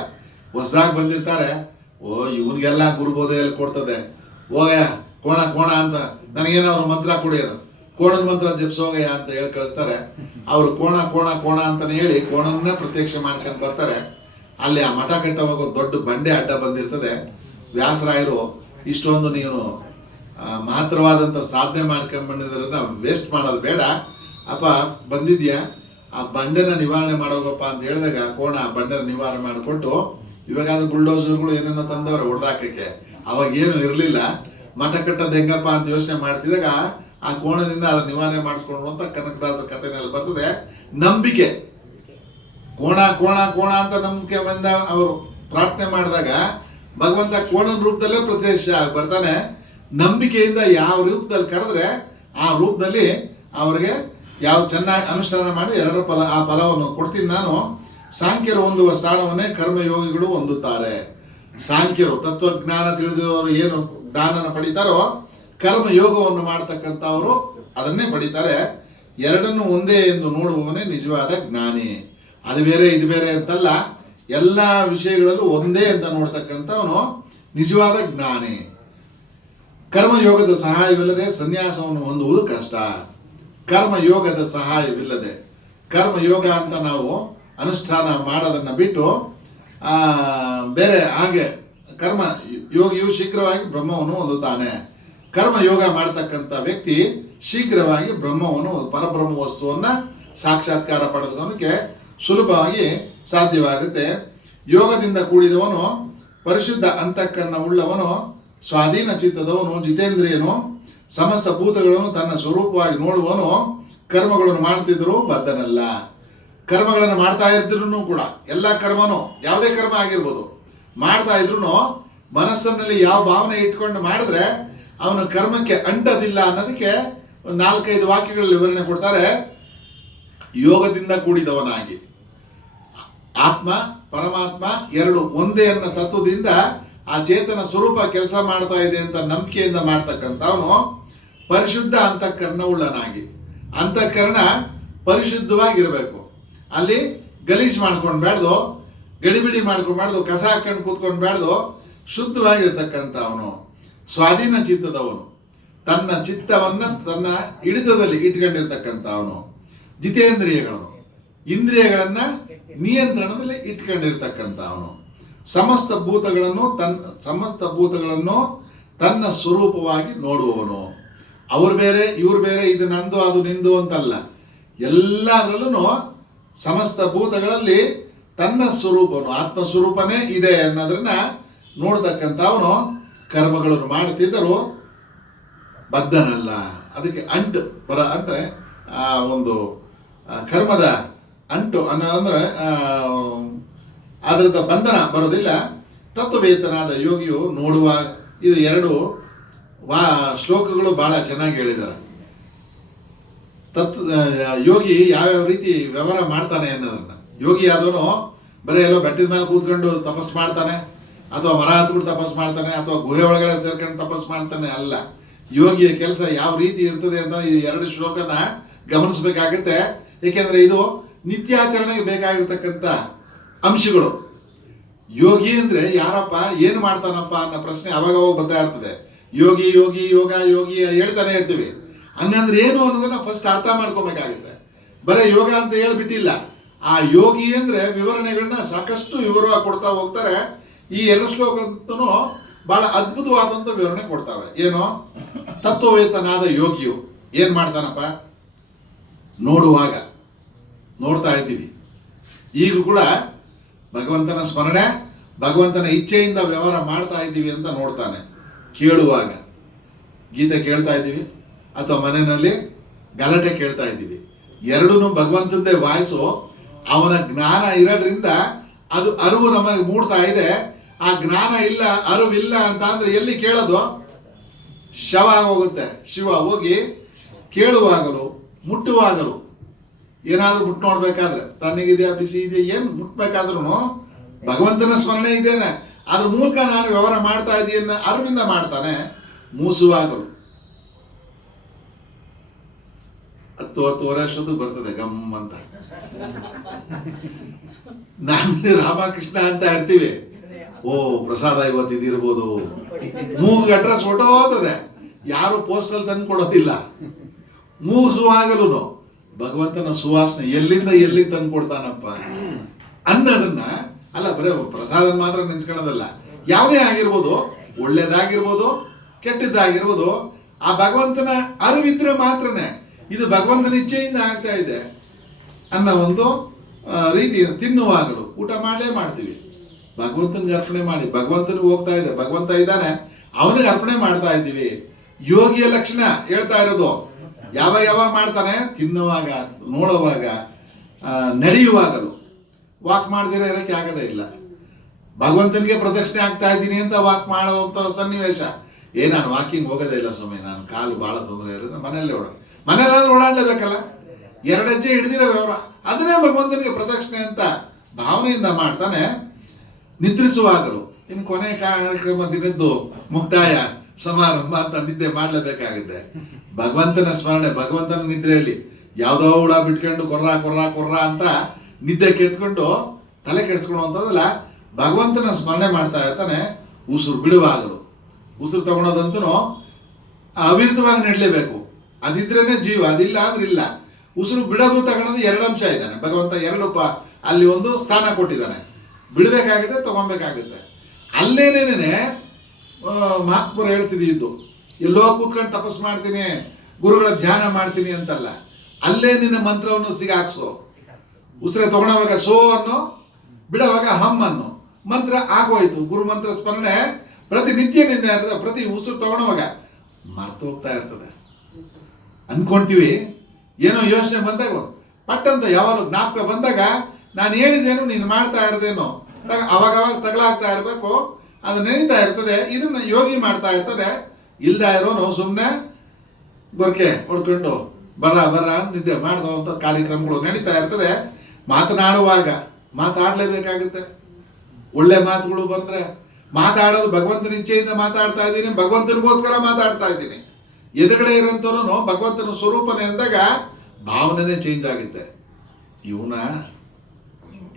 ಹೊಸದಾಗಿ ಬಂದಿರ್ತಾರೆ. ಇವನಿಗೆಲ್ಲ ಗುರುಬೋಧೆಯಲ್ಲಿ ಕೊಡ್ತದೆ, ಹೋಗಯ್ಯ ಕೋಣ ಅಂತ ನನಗೇನಾದ್ರು ಮಂತ್ರ ಕುಡಿಯೋದು, ಕೋಣನ ಮಂತ್ರ ಜಪಿಸೋಗಯ್ಯ ಅಂತ ಹೇಳಿ ಕಳಿಸ್ತಾರೆ. ಅವರು ಕೋಣ ಅಂತಾನೆ ಹೇಳಿ ಕೋಣನ್ನೇ ಪ್ರತ್ಯಕ್ಷ ಮಾಡ್ಕೊಂಡು ಬರ್ತಾರೆ. ಅಲ್ಲಿ ಆ ಮಠ ಕಟ್ಟ ಹೋಗೋ ದೊಡ್ಡ ಬಂಡೆ ಅಡ್ಡ ಬಂದಿರ್ತದೆ. ವ್ಯಾಸರಾಯರು ಇಷ್ಟೊಂದು ನೀವು ಮಹತ್ತರವಾದಂಥ ಸಾಧನೆ ಮಾಡ್ಕೊಂಡು ಬಂದಿದ್ರನ್ನ ವೇಸ್ಟ್ ಮಾಡೋದು ಬೇಡ ಅಪ್ಪ, ಬಂದಿದ್ಯಾ ಆ ಬಂಡೆನ ನಿವಾರಣೆ ಮಾಡೋಗಪ್ಪ ಅಂತ ಹೇಳಿದಾಗ ಕೋಣ ಆ ಬಂಡೆನ ನಿವಾರಣೆ ಮಾಡಿಕೊಟ್ಟು, ಇವಾಗಾದ್ರೂ ಬುಲ್ಡೋಸರ್ಗಳು ಏನೇನೋ ತಂದವ್ರೆ ಹೊಡೆದಾಕಕ್ಕೆ, ಅವಾಗ ಏನು ಇರಲಿಲ್ಲ. ಮಠ ಕಟ್ಟೋದು ಹೆಂಗಪ್ಪ ಅಂತ ಯೋಚನೆ ಮಾಡ್ತಿದ್ದಾಗ ಆ ಕೋಣದಿಂದ ಅದನ್ನ ನಿವಾರಣೆ ಮಾಡಿಸ್ಕೊಂಡು ಅಂತ ಕನಕದಾಸರ ಕಥೆನಲ್ಲಿ ಬರ್ತದೆ. ನಂಬಿಕೆ, ಕೋಣ ಅಂತ ನಂಬಿಕೆ ಬಂದ ಅವರು ಪ್ರಾರ್ಥನೆ ಮಾಡಿದಾಗ ಭಗವಂತ ಕೋಣನ ರೂಪದಲ್ಲೇ ಪ್ರತ್ಯಕ್ಷ ಬರ್ತಾನೆ. ನಂಬಿಕೆಯಿಂದ ಯಾವ ರೂಪದಲ್ಲಿ ಕರೆದ್ರೆ ಆ ರೂಪದಲ್ಲಿ ಅವರಿಗೆ ಯಾವ ಚೆನ್ನಾಗಿ ಅನುಷ್ಠಾನ ಮಾಡಿ ಎರಡರ ಫಲ, ಆ ಫಲವನ್ನು ಕೊಡ್ತೀನಿ ನಾನು. ಸಾಂಖ್ಯರು ಹೊಂದುವ ಸ್ಥಾನವನ್ನೇ ಕರ್ಮಯೋಗಿಗಳು ಹೊಂದುತ್ತಾರೆ. ಸಾಂಖ್ಯರು ತತ್ವಜ್ಞಾನ ತಿಳಿದಿರೋರು ಏನು ಜ್ಞಾನನ ಪಡಿತಾರೋ ಕರ್ಮಯೋಗವನ್ನು ಮಾಡ್ತಕ್ಕಂಥವರು ಅದನ್ನೇ ಪಡಿತಾರೆ. ಎರಡನ್ನು ಒಂದೇ ಎಂದು ನೋಡುವವನೇ ನಿಜವಾದ ಜ್ಞಾನಿ. ಅದು ಬೇರೆ ಇದು ಬೇರೆ ಅಂತಲ್ಲ, ಎಲ್ಲ ವಿಷಯಗಳಲ್ಲೂ ಒಂದೇ ಅಂತ ನೋಡ್ತಕ್ಕಂಥವನು ನಿಜವಾದ ಜ್ಞಾನಿ. ಕರ್ಮಯೋಗದ ಸಹಾಯವಿಲ್ಲದೆ ಸನ್ಯಾಸವನ್ನು ಹೊಂದುವುದು ಕಷ್ಟ. ಕರ್ಮಯೋಗದ ಸಹಾಯವಿಲ್ಲದೆ, ಕರ್ಮಯೋಗ ಅಂತ ನಾವು ಅನುಷ್ಠಾನ ಮಾಡೋದನ್ನು ಬಿಟ್ಟು ಬೇರೆ ಹಾಗೆ ಕರ್ಮ ಯೋಗಿಯು ಶೀಘ್ರವಾಗಿ ಬ್ರಹ್ಮವನ್ನು ಹೊಂದುತ್ತಾನೆ. ಕರ್ಮಯೋಗ ಮಾಡ್ತಕ್ಕಂಥ ವ್ಯಕ್ತಿ ಶೀಘ್ರವಾಗಿ ಬ್ರಹ್ಮವನ್ನು, ಪರಬ್ರಹ್ಮ ವಸ್ತುವನ್ನು ಸಾಕ್ಷಾತ್ಕಾರ ಪಡೆದುಕೊಳ್ಳೋದಕ್ಕೆ ಸುಲಭವಾಗಿ ಸಾಧ್ಯವಾಗುತ್ತೆ. ಯೋಗದಿಂದ ಕೂಡಿದವನು ಪರಿಶುದ್ಧ ಅಂತಃಕರಣ ಉಳ್ಳವನು, ಸ್ವಾಧೀನ ಚಿತ್ತದವನು, ಜಿತೇಂದ್ರಿಯನು, ಸಮಸ್ತ ಭೂತಗಳನ್ನು ತನ್ನ ಸ್ವರೂಪವಾಗಿ ನೋಡುವನು, ಕರ್ಮಗಳನ್ನು ಮಾಡ್ತಿದ್ರು ಬದ್ಧನಲ್ಲ. ಕರ್ಮಗಳನ್ನು ಮಾಡ್ತಾ ಇದ್ರೂ ಕೂಡ ಎಲ್ಲ ಕರ್ಮನೂ ಯಾವುದೇ ಕರ್ಮ ಆಗಿರ್ಬೋದು ಮಾಡ್ತಾ ಇದ್ರು ಮನಸ್ಸಿನಲ್ಲಿ ಯಾವ ಭಾವನೆ ಇಟ್ಕೊಂಡು ಮಾಡಿದ್ರೆ ಅವನ ಕರ್ಮಕ್ಕೆ ಅಂಟದಿಲ್ಲ ಅನ್ನೋದಕ್ಕೆ 4-5 ವಾಕ್ಯಗಳಲ್ಲಿ ವಿವರಣೆ ಕೊಡ್ತಾರೆ. ಯೋಗದಿಂದ ಕೂಡಿದವನಾಗಿ ಆತ್ಮ ಪರಮಾತ್ಮ ಎರಡು ಒಂದೇ ಅನ್ನೋ ತತ್ವದಿಂದ ಆ ಚೇತನ ಸ್ವರೂಪ ಕೆಲಸ ಮಾಡ್ತಾ ಇದೆ ಅಂತ ನಂಬಿಕೆಯಿಂದ ಮಾಡ್ತಕ್ಕಂಥವನು ಪರಿಶುದ್ಧ ಅಂತಃಕರಣ ಉಳ್ಳನಾಗಿ. ಅಂತಃಕರಣ ಪರಿಶುದ್ಧವಾಗಿರಬೇಕು. ಅಲ್ಲಿ ಗಲೀಜು ಮಾಡ್ಕೊಂಡ್ಬೇಡ್ದು, ಗಡಿಬಿಡಿ ಮಾಡ್ಕೊಂಡ್ಬೇಡ್ದು, ಕಸ ಹಾಕೊಂಡು ಕೂತ್ಕೊಂಡ್ಬೇಡ್ದು, ಶುದ್ಧವಾಗಿರ್ತಕ್ಕಂಥವನು. ಸ್ವಾಧೀನ ಚಿತ್ತದವನು, ತನ್ನ ಚಿತ್ತವನ್ನು ತನ್ನ ಹಿಡಿತದಲ್ಲಿ ಇಟ್ಕೊಂಡಿರ್ತಕ್ಕಂಥವನು. ಜಿತೇಂದ್ರಿಯಗಳು, ಇಂದ್ರಿಯಗಳನ್ನು ನಿಯಂತ್ರಣದಲ್ಲಿ ಇಟ್ಕೊಂಡಿರ್ತಕ್ಕಂಥವನು. ಸಮಸ್ತ ಭೂತಗಳನ್ನು ತನ್ನ ಸ್ವರೂಪವಾಗಿ ನೋಡುವವನು. ಅವ್ರು ಬೇರೆ ಇವ್ರು ಬೇರೆ, ಇದು ನಂದು ಅದು ನಿಂದು ಅಂತಲ್ಲ, ಎಲ್ಲದರಲ್ಲೂ ಸಮಸ್ತ ಭೂತಗಳಲ್ಲಿ ತನ್ನ ಸ್ವರೂಪನು ಆತ್ಮಸ್ವರೂಪನೇ ಇದೆ ಅನ್ನೋದನ್ನ ನೋಡ್ತಕ್ಕಂಥವನು ಕರ್ಮಗಳನ್ನು ಮಾಡುತ್ತಿದ್ದರೂ ಬದ್ಧನಲ್ಲ. ಅದಕ್ಕೆ ಅಂಟು ಅಂದರೆ ಒಂದು ಕರ್ಮದ ಅಂಟು ಅಂದರೆ ಅದರದ ಬಂಧನ ಬರೋದಿಲ್ಲ. ತತ್ವವೇತನಾದ ಯೋಗಿಯು ನೋಡುವ, ಇದು 2 ಶ್ಲೋಕಗಳು ಬಹಳ ಚೆನ್ನಾಗಿ ಹೇಳಿದ್ದಾರೆ. ಯೋಗಿ ಯಾವ್ಯಾವ ರೀತಿ ವ್ಯವಹಾರ ಮಾಡ್ತಾನೆ ಅನ್ನೋದನ್ನ. ಯೋಗಿ ಆದವನು ಬರೀ ಎಲ್ಲೋ ಬೆಟ್ಟದ ಮೇಲೆ ಕೂತ್ಕೊಂಡು ತಪಸ್ ಮಾಡ್ತಾನೆ, ಅಥವಾ ಮರ ಹತ್ಬಿಟ್ಟು ತಪಸ್ ಮಾಡ್ತಾನೆ, ಅಥವಾ ಗುಹೆ ಒಳಗಡೆ ಸೇರ್ಕೊಂಡು ತಪಸ್ ಮಾಡ್ತಾನೆ ಅಲ್ಲ. ಯೋಗಿಯ ಕೆಲಸ ಯಾವ ರೀತಿ ಇರ್ತದೆ ಅಂತ ಈ 2 ಶ್ಲೋಕನ ಗಮನಿಸಬೇಕಾಗುತ್ತೆ. ಏಕೆಂದರೆ ಇದು ನಿತ್ಯಾಚರಣೆಗೆ ಬೇಕಾಗಿರ್ತಕ್ಕಂಥ ಅಂಶಗಳು. ಯೋಗಿ ಅಂದರೆ ಯಾರಪ್ಪ, ಏನು ಮಾಡ್ತಾನಪ್ಪ ಅನ್ನೋ ಪ್ರಶ್ನೆ ಅವಾಗ ಬರ್ತಾ ಇರ್ತದೆ. ಯೋಗಿ ಯೋಗಿ ಯೋಗ ಯೋಗಿ ಹೇಳ್ತಾನೆ ಇರ್ತೀವಿ. ಹಂಗಂದ್ರೆ ಏನು ಅನ್ನೋದನ್ನ ಫಸ್ಟ್ ಅರ್ಥ ಮಾಡ್ಕೊಬೇಕಾಗುತ್ತೆ. ಬರೀ ಯೋಗ ಅಂತ ಹೇಳ್ಬಿಟ್ಟಿಲ್ಲ. ಆ ಯೋಗಿ ಅಂದರೆ ವಿವರಣೆಗಳನ್ನ ಸಾಕಷ್ಟು ವಿವರವಾಗಿ ಕೊಡ್ತಾ ಹೋಗ್ತಾರೆ. ಈ 2 ಶ್ಲೋಕಂತೂ ಬಹಳ ಅದ್ಭುತವಾದಂಥ ವಿವರಣೆ ಕೊಡ್ತಾವೆ. ಏನು, ತತ್ವವೇತನಾದ ಯೋಗಿಯು ಏನು ಮಾಡ್ತಾನಪ್ಪ, ನೋಡುವಾಗ ನೋಡ್ತಾ ಇದ್ದೀವಿ. ಈಗ ಕೂಡ ಭಗವಂತನ ಸ್ಮರಣೆ, ಭಗವಂತನ ಇಚ್ಛೆಯಿಂದ ವ್ಯವಹಾರ ಮಾಡ್ತಾ ಇದ್ದೀವಿ ಅಂತ ನೋಡ್ತಾನೆ. ಕೇಳುವಾಗ ಗೀತೆ ಕೇಳ್ತಾ ಇದ್ದೀವಿ ಅಥವಾ ಮನೆಯಲ್ಲಿ ಗಲಾಟೆ ಕೇಳ್ತಾ ಇದ್ದೀವಿ, ಎರಡೂ ಭಗವಂತಂದೇ ವಾಯ್ಸು. ಅವನ ಜ್ಞಾನ ಇರೋದ್ರಿಂದ ಅದು ಅರಿವು ನಮಗೆ ಮೂಡ್ತಾ ಇದೆ. ಆ ಜ್ಞಾನ ಇಲ್ಲ, ಅರಿವಿಲ್ಲ ಅಂತ ಅಂದ್ರೆ ಎಲ್ಲಿ ಕೇಳೋದು? ಶವ ಆಗೋಗುತ್ತೆ. ಶಿವ ಹೋಗಿ ಕೇಳುವಾಗಲು, ಮುಟ್ಟುವಾಗಲು, ಏನಾದರೂ ಮುಟ್ಟು ನೋಡ್ಬೇಕಾದ್ರೆ ತಣ್ಣಗಿದೆಯಾ ಬಿಸಿ ಇದೆಯಾ ಏನು ಮುಟ್ಬೇಕಾದ್ರೂ ಭಗವಂತನ ಸ್ಮರಣೆ ಇದೇನೆ. ಅದ್ರ ಮೂಲಕ ನಾನು ವ್ಯವಹಾರ ಮಾಡ್ತಾ ಇದೀಯನ್ನ ಅರಿವಿಂದ ಮಾಡ್ತಾನೆ. ಮೂಸುವಾಗಲು 10-10:30 ಅಷ್ಟೊತ್ತು ಬರ್ತದೆ ಗಮ್ ಅಂತ. ನಾನು ರಾಮಕೃಷ್ಣ ಅಂತ ಇರ್ತೀವಿ. ಓ ಪ್ರಸಾದ ಇವತ್ತು ಇದಿರ್ಬೋದು. ಮೂಗು ಅಡ್ರೆಸ್ ಹೊಟ್ಟೋಗ್ತದೆ. ಯಾರು ಪೋಸ್ಟಲ್ ತಂದು ಕೊಡೋದಿಲ್ಲ. ಮೂಸುವಾಗಲು ಭಗವಂತನ ಸುವಾಸನೆ ಎಲ್ಲಿಂದ ಎಲ್ಲಿಗೆ ತಂದು ಕೊಡ್ತಾನಪ್ಪ ಅನ್ನೋದನ್ನ ಅಲ್ಲ, ಬರೀ ಪ್ರಸಾದ ಮಾತ್ರ ನೆನ್ಸ್ಕೊಳ್ಳೋದಲ್ಲ. ಯಾವುದೇ ಆಗಿರ್ಬೋದು, ಒಳ್ಳೇದಾಗಿರ್ಬೋದು, ಕೆಟ್ಟದ್ದಾಗಿರ್ಬೋದು, ಆ ಭಗವಂತನ ಅರಿವಿದ್ರೆ ಮಾತ್ರನೇ ಇದು ಭಗವಂತನ ಇಚ್ಛೆಯಿಂದ ಆಗ್ತಾ ಇದೆ ಅನ್ನೋ ಒಂದು ರೀತಿ. ತಿನ್ನುವಾಗಲು ಊಟ ಮಾಡಲೇ ಮಾಡ್ತೀವಿ, ಭಗವಂತನಿಗೆ ಅರ್ಪಣೆ ಮಾಡಿ, ಭಗವಂತನಿಗೆ ಹೋಗ್ತಾ ಇದೆ, ಭಗವಂತ ಇದ್ದಾನೆ, ಅವನಿಗೆ ಅರ್ಪಣೆ ಮಾಡ್ತಾ ಇದ್ದೀವಿ. ಯೋಗಿಯ ಲಕ್ಷಣ ಹೇಳ್ತಾ ಇರೋದು. ಯಾವಾಗ ಮಾಡ್ತಾನೆ? ತಿನ್ನುವಾಗ, ನೋಡುವಾಗ, ನಡೆಯುವಾಗಲು. ವಾಕ್ ಮಾಡದಿರೋ ಇರೋಕ್ಕೆ ಆಗೋದೇ ಇಲ್ಲ. ಭಗವಂತನಿಗೆ ಪ್ರದಕ್ಷಿಣೆ ಆಗ್ತಾ ಇದ್ದೀನಿ ಅಂತ ವಾಕ್ ಮಾಡುವಂಥ ಸನ್ನಿವೇಶ. ನಾನು ವಾಕಿಂಗ್ ಹೋಗೋದೇ ಇಲ್ಲ ಸ್ವಾಮಿ, ನಾನು ಕಾಲು ಭಾಳ ತೊಂದರೆ ಇರೋದು, ಮನೆಯಲ್ಲಾದ್ರೂ ಓಡಾಡಲೇಬೇಕಲ್ಲ. 2 ಹೆಜ್ಜೆ ಹಿಡಿದಿರೋ ವ್ಯವಹಾರ, ಅದನ್ನೇ ಭಗವಂತನಿಗೆ ಪ್ರದಕ್ಷಿಣೆ ಅಂತ ಭಾವನೆಯಿಂದ ಮಾಡ್ತಾನೆ. ನಿದ್ರಿಸುವಾಗಲು, ಇನ್ನು ಕೊನೆ ಕಾರ್ಯಕ್ರಮ ದಿನದ್ದು ಮುಕ್ತಾಯ ಸಮಾರಂಭ ಅಂತ ನಿದ್ದೆ ಮಾಡಲೇಬೇಕಾಗಿದೆ. ಭಗವಂತನ ಸ್ಮರಣೆ, ಭಗವಂತನ ನಿದ್ರೆಯಲ್ಲಿ ಯಾವುದೋ ಹುಳ ಬಿಟ್ಕೊಂಡು ಕೊರ್ರ ಅಂತ ನಿದ್ದೆ ಕೆಟ್ಕೊಂಡು ತಲೆ ಕೆಡಿಸ್ಕೊಳ್ಳುವಂಥದ್ದಲ್ಲ, ಭಗವಂತನ ಸ್ಮರಣೆ ಮಾಡ್ತಾ ಇರ್ತಾನೆ. ಉಸಿರು ಬಿಡುವಾಗಲು, ಉಸಿರು ತಗೊಳೋದಂತೂ ಅವಿರತವಾಗಿ ನಡಲೇಬೇಕು. ಅದಿದ್ರೇನೆ ಜೀವ, ಅದಿಲ್ಲ ಅಂದ್ರೆ ಇಲ್ಲ. ಉಸಿರು ಬಿಡೋದು ತಗೊಳೋದು 2 ಅಂಶ ಇದ್ದಾನೆ ಭಗವಂತ. 2 ಅಲ್ಲಿ ಒಂದು ಸ್ಥಾನ ಕೊಟ್ಟಿದ್ದಾನೆ. ಬಿಡಬೇಕಾಗುತ್ತೆ, ತಗೊಬೇಕಾಗುತ್ತೆ. ಅಲ್ಲೇನೇನೆ ಮಹಾತ್ಮರು ಹೇಳ್ತಿದ್ದು, ಎಲ್ಲೋ ಕೂತ್ಕೊಂಡು ತಪಸ್ ಮಾಡ್ತೀನಿ, ಗುರುಗಳ ಧ್ಯಾನ ಮಾಡ್ತೀನಿ ಅಂತಲ್ಲ. ಅಲ್ಲೇ ನಿನ್ನ ಮಂತ್ರವನ್ನು ಸಿಗಾಕ್ಸೋ. ಉಸಿರೆ ತಗೊಳೋವಾಗ ಸೋ ಅನ್ನೋ, ಬಿಡೋವಾಗ ಹಮ್ ಅನ್ನೋ. ಮಂತ್ರ ಆಗೋಯ್ತು. ಗುರು ಮಂತ್ರ ಸ್ಮರಣೆ ಪ್ರತಿನಿತ್ಯನಿಂದ ಇರ್ತದೆ. ಪ್ರತಿ ಉಸಿರು ತಗೊಳೋವಾಗ ಮರ್ತು ಹೋಗ್ತಾ ಇರ್ತದೆ. ಅನ್ಕೊಂತೀವಿ ಏನೋ ಯೋಚನೆ ಬಂದಾಗ ಪಟ್ಟಂತ ಯಾವಾಗ ಜ್ಞಾಪಕ ಬಂದಾಗ ನಾನು ಹೇಳಿದ್ದೇನು ನೀನು ಮಾಡ್ತಾ ಇರೋದೇನೋ ಅವಾಗ ತಗಲಾಗ್ತಾ ಇರಬೇಕು. ಅದು ನೆನೀತಾ ಇರ್ತದೆ. ಇದನ್ನ ಯೋಗಿ ಮಾಡ್ತಾ ಇರ್ತಾರೆ. ಇಲ್ದ ಇರೋನು ಸುಮ್ಮನೆ ಗೊರಕೆ ಹೊಡ್ಕೊಂಡು ಬರ ನಿದ್ದೆ ಮಾಡಿದಂಥ ಕಾರ್ಯಕ್ರಮಗಳು ನಡೀತಾ ಇರ್ತದೆ. ಮಾತನಾಡುವಾಗ ಮಾತಾಡಲೇಬೇಕಾಗುತ್ತೆ. ಒಳ್ಳೆ ಮಾತುಗಳು ಬಂದರೆ ಮಾತಾಡೋದು ಭಗವಂತನ ಇಚ್ಛೆಯಿಂದ ಮಾತಾಡ್ತಾ ಇದ್ದೀನಿ, ಭಗವಂತನಿಗೋಸ್ಕರ ಮಾತಾಡ್ತಾ ಇದ್ದೀನಿ. ಎದುರುಗಡೆ ಇರೋಂಥವ್ರು ಭಗವಂತನ ಸ್ವರೂಪನೇ ಅಂದಾಗ ಭಾವನೆನೇ ಚೇಂಜ್ ಆಗುತ್ತೆ.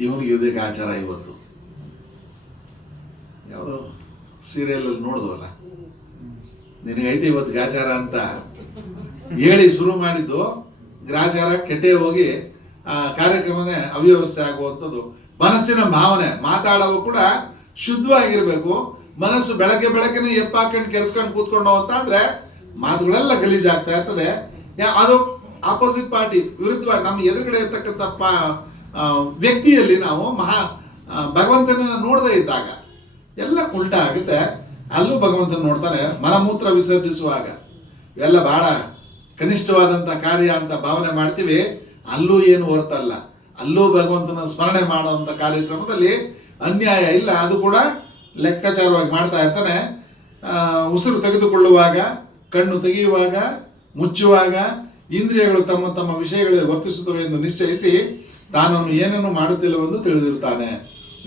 ಇವನಿಗೆ ಇದಕ್ಕೆ ಆಚಾರ ಇವತ್ತು ಯಾವುದೋ ಸೀರಿಯಲಲ್ಲಿ ನೋಡಿದ್ವಲ್ಲ, ನಿನಗೈತೆ ಇವತ್ತು ಗಾಚಾರ ಅಂತ ಹೇಳಿ ಶುರು ಮಾಡಿದ್ದು ಗ್ರಾಚಾರ ಕೆಟ್ಟೆ ಹೋಗಿ ಆ ಕಾರ್ಯಕ್ರಮನೇ ಅವ್ಯವಸ್ಥೆ ಆಗುವಂಥದ್ದು. ಮನಸ್ಸಿನ ಭಾವನೆ ಮಾತಾಡೋವು ಕೂಡ ಶುದ್ಧವಾಗಿರ್ಬೇಕು. ಮನಸ್ಸು ಬೆಳಗ್ಗೆನೇ ಎಪ್ಪಾಕೊಂಡು ಕೆಡಿಸ್ಕೊಂಡು ಕೂತ್ಕೊಂಡು ಅಂತಂದ್ರೆ ಮಾತುಗಳೆಲ್ಲ ಗಲೀಜಾಗ್ತಾ ಇರ್ತದೆ. ಅದು ಆಪೋಸಿಟ್ ಪಾರ್ಟಿ ವಿರುದ್ಧವಾಗಿ ನಮ್ಮ ಎದುರುಗಡೆ ಇರ್ತಕ್ಕಂಥ ವ್ಯಕ್ತಿಯಲ್ಲಿ ನಾವು ಭಗವಂತನ ನೋಡದೇ ಇದ್ದಾಗ ಎಲ್ಲ ಉಲ್ಟಾ ಆಗುತ್ತೆ. ಅಲ್ಲೂ ಭಗವಂತನ ನೋಡ್ತಾನೆ. ಮಲಮೂತ್ರ ವಿಸರ್ಜಿಸುವಾಗ ಇವೆಲ್ಲ ಬಹಳ ಕನಿಷ್ಠವಾದಂಥ ಕಾರ್ಯ ಅಂತ ಭಾವನೆ ಮಾಡ್ತೀವಿ. ಅಲ್ಲೂ ಏನು ಹೊರತಲ್ಲ. ಅಲ್ಲೂ ಭಗವಂತನ ಸ್ಮರಣೆ ಮಾಡುವಂಥ ಕಾರ್ಯಕ್ರಮದಲ್ಲಿ ಅನ್ಯಾಯ ಇಲ್ಲ. ಅದು ಕೂಡ ಲೆಕ್ಕಾಚಾರವಾಗಿ ಮಾಡ್ತಾ ಇರ್ತಾನೆ. ಉಸಿರು ತೆಗೆದುಕೊಳ್ಳುವಾಗ, ಕಣ್ಣು ತೆಗೆಯುವಾಗ, ಮುಚ್ಚುವಾಗ ಇಂದ್ರಿಯಗಳು ತಮ್ಮ ತಮ್ಮ ವಿಷಯಗಳಲ್ಲಿ ವರ್ತಿಸುತ್ತವೆ ಎಂದು ನಿಶ್ಚಯಿಸಿ ತಾನನ್ನು ಏನನ್ನು ಮಾಡುತ್ತಿಲ್ಲವೆಂದು ತಿಳಿದಿರ್ತಾನೆ.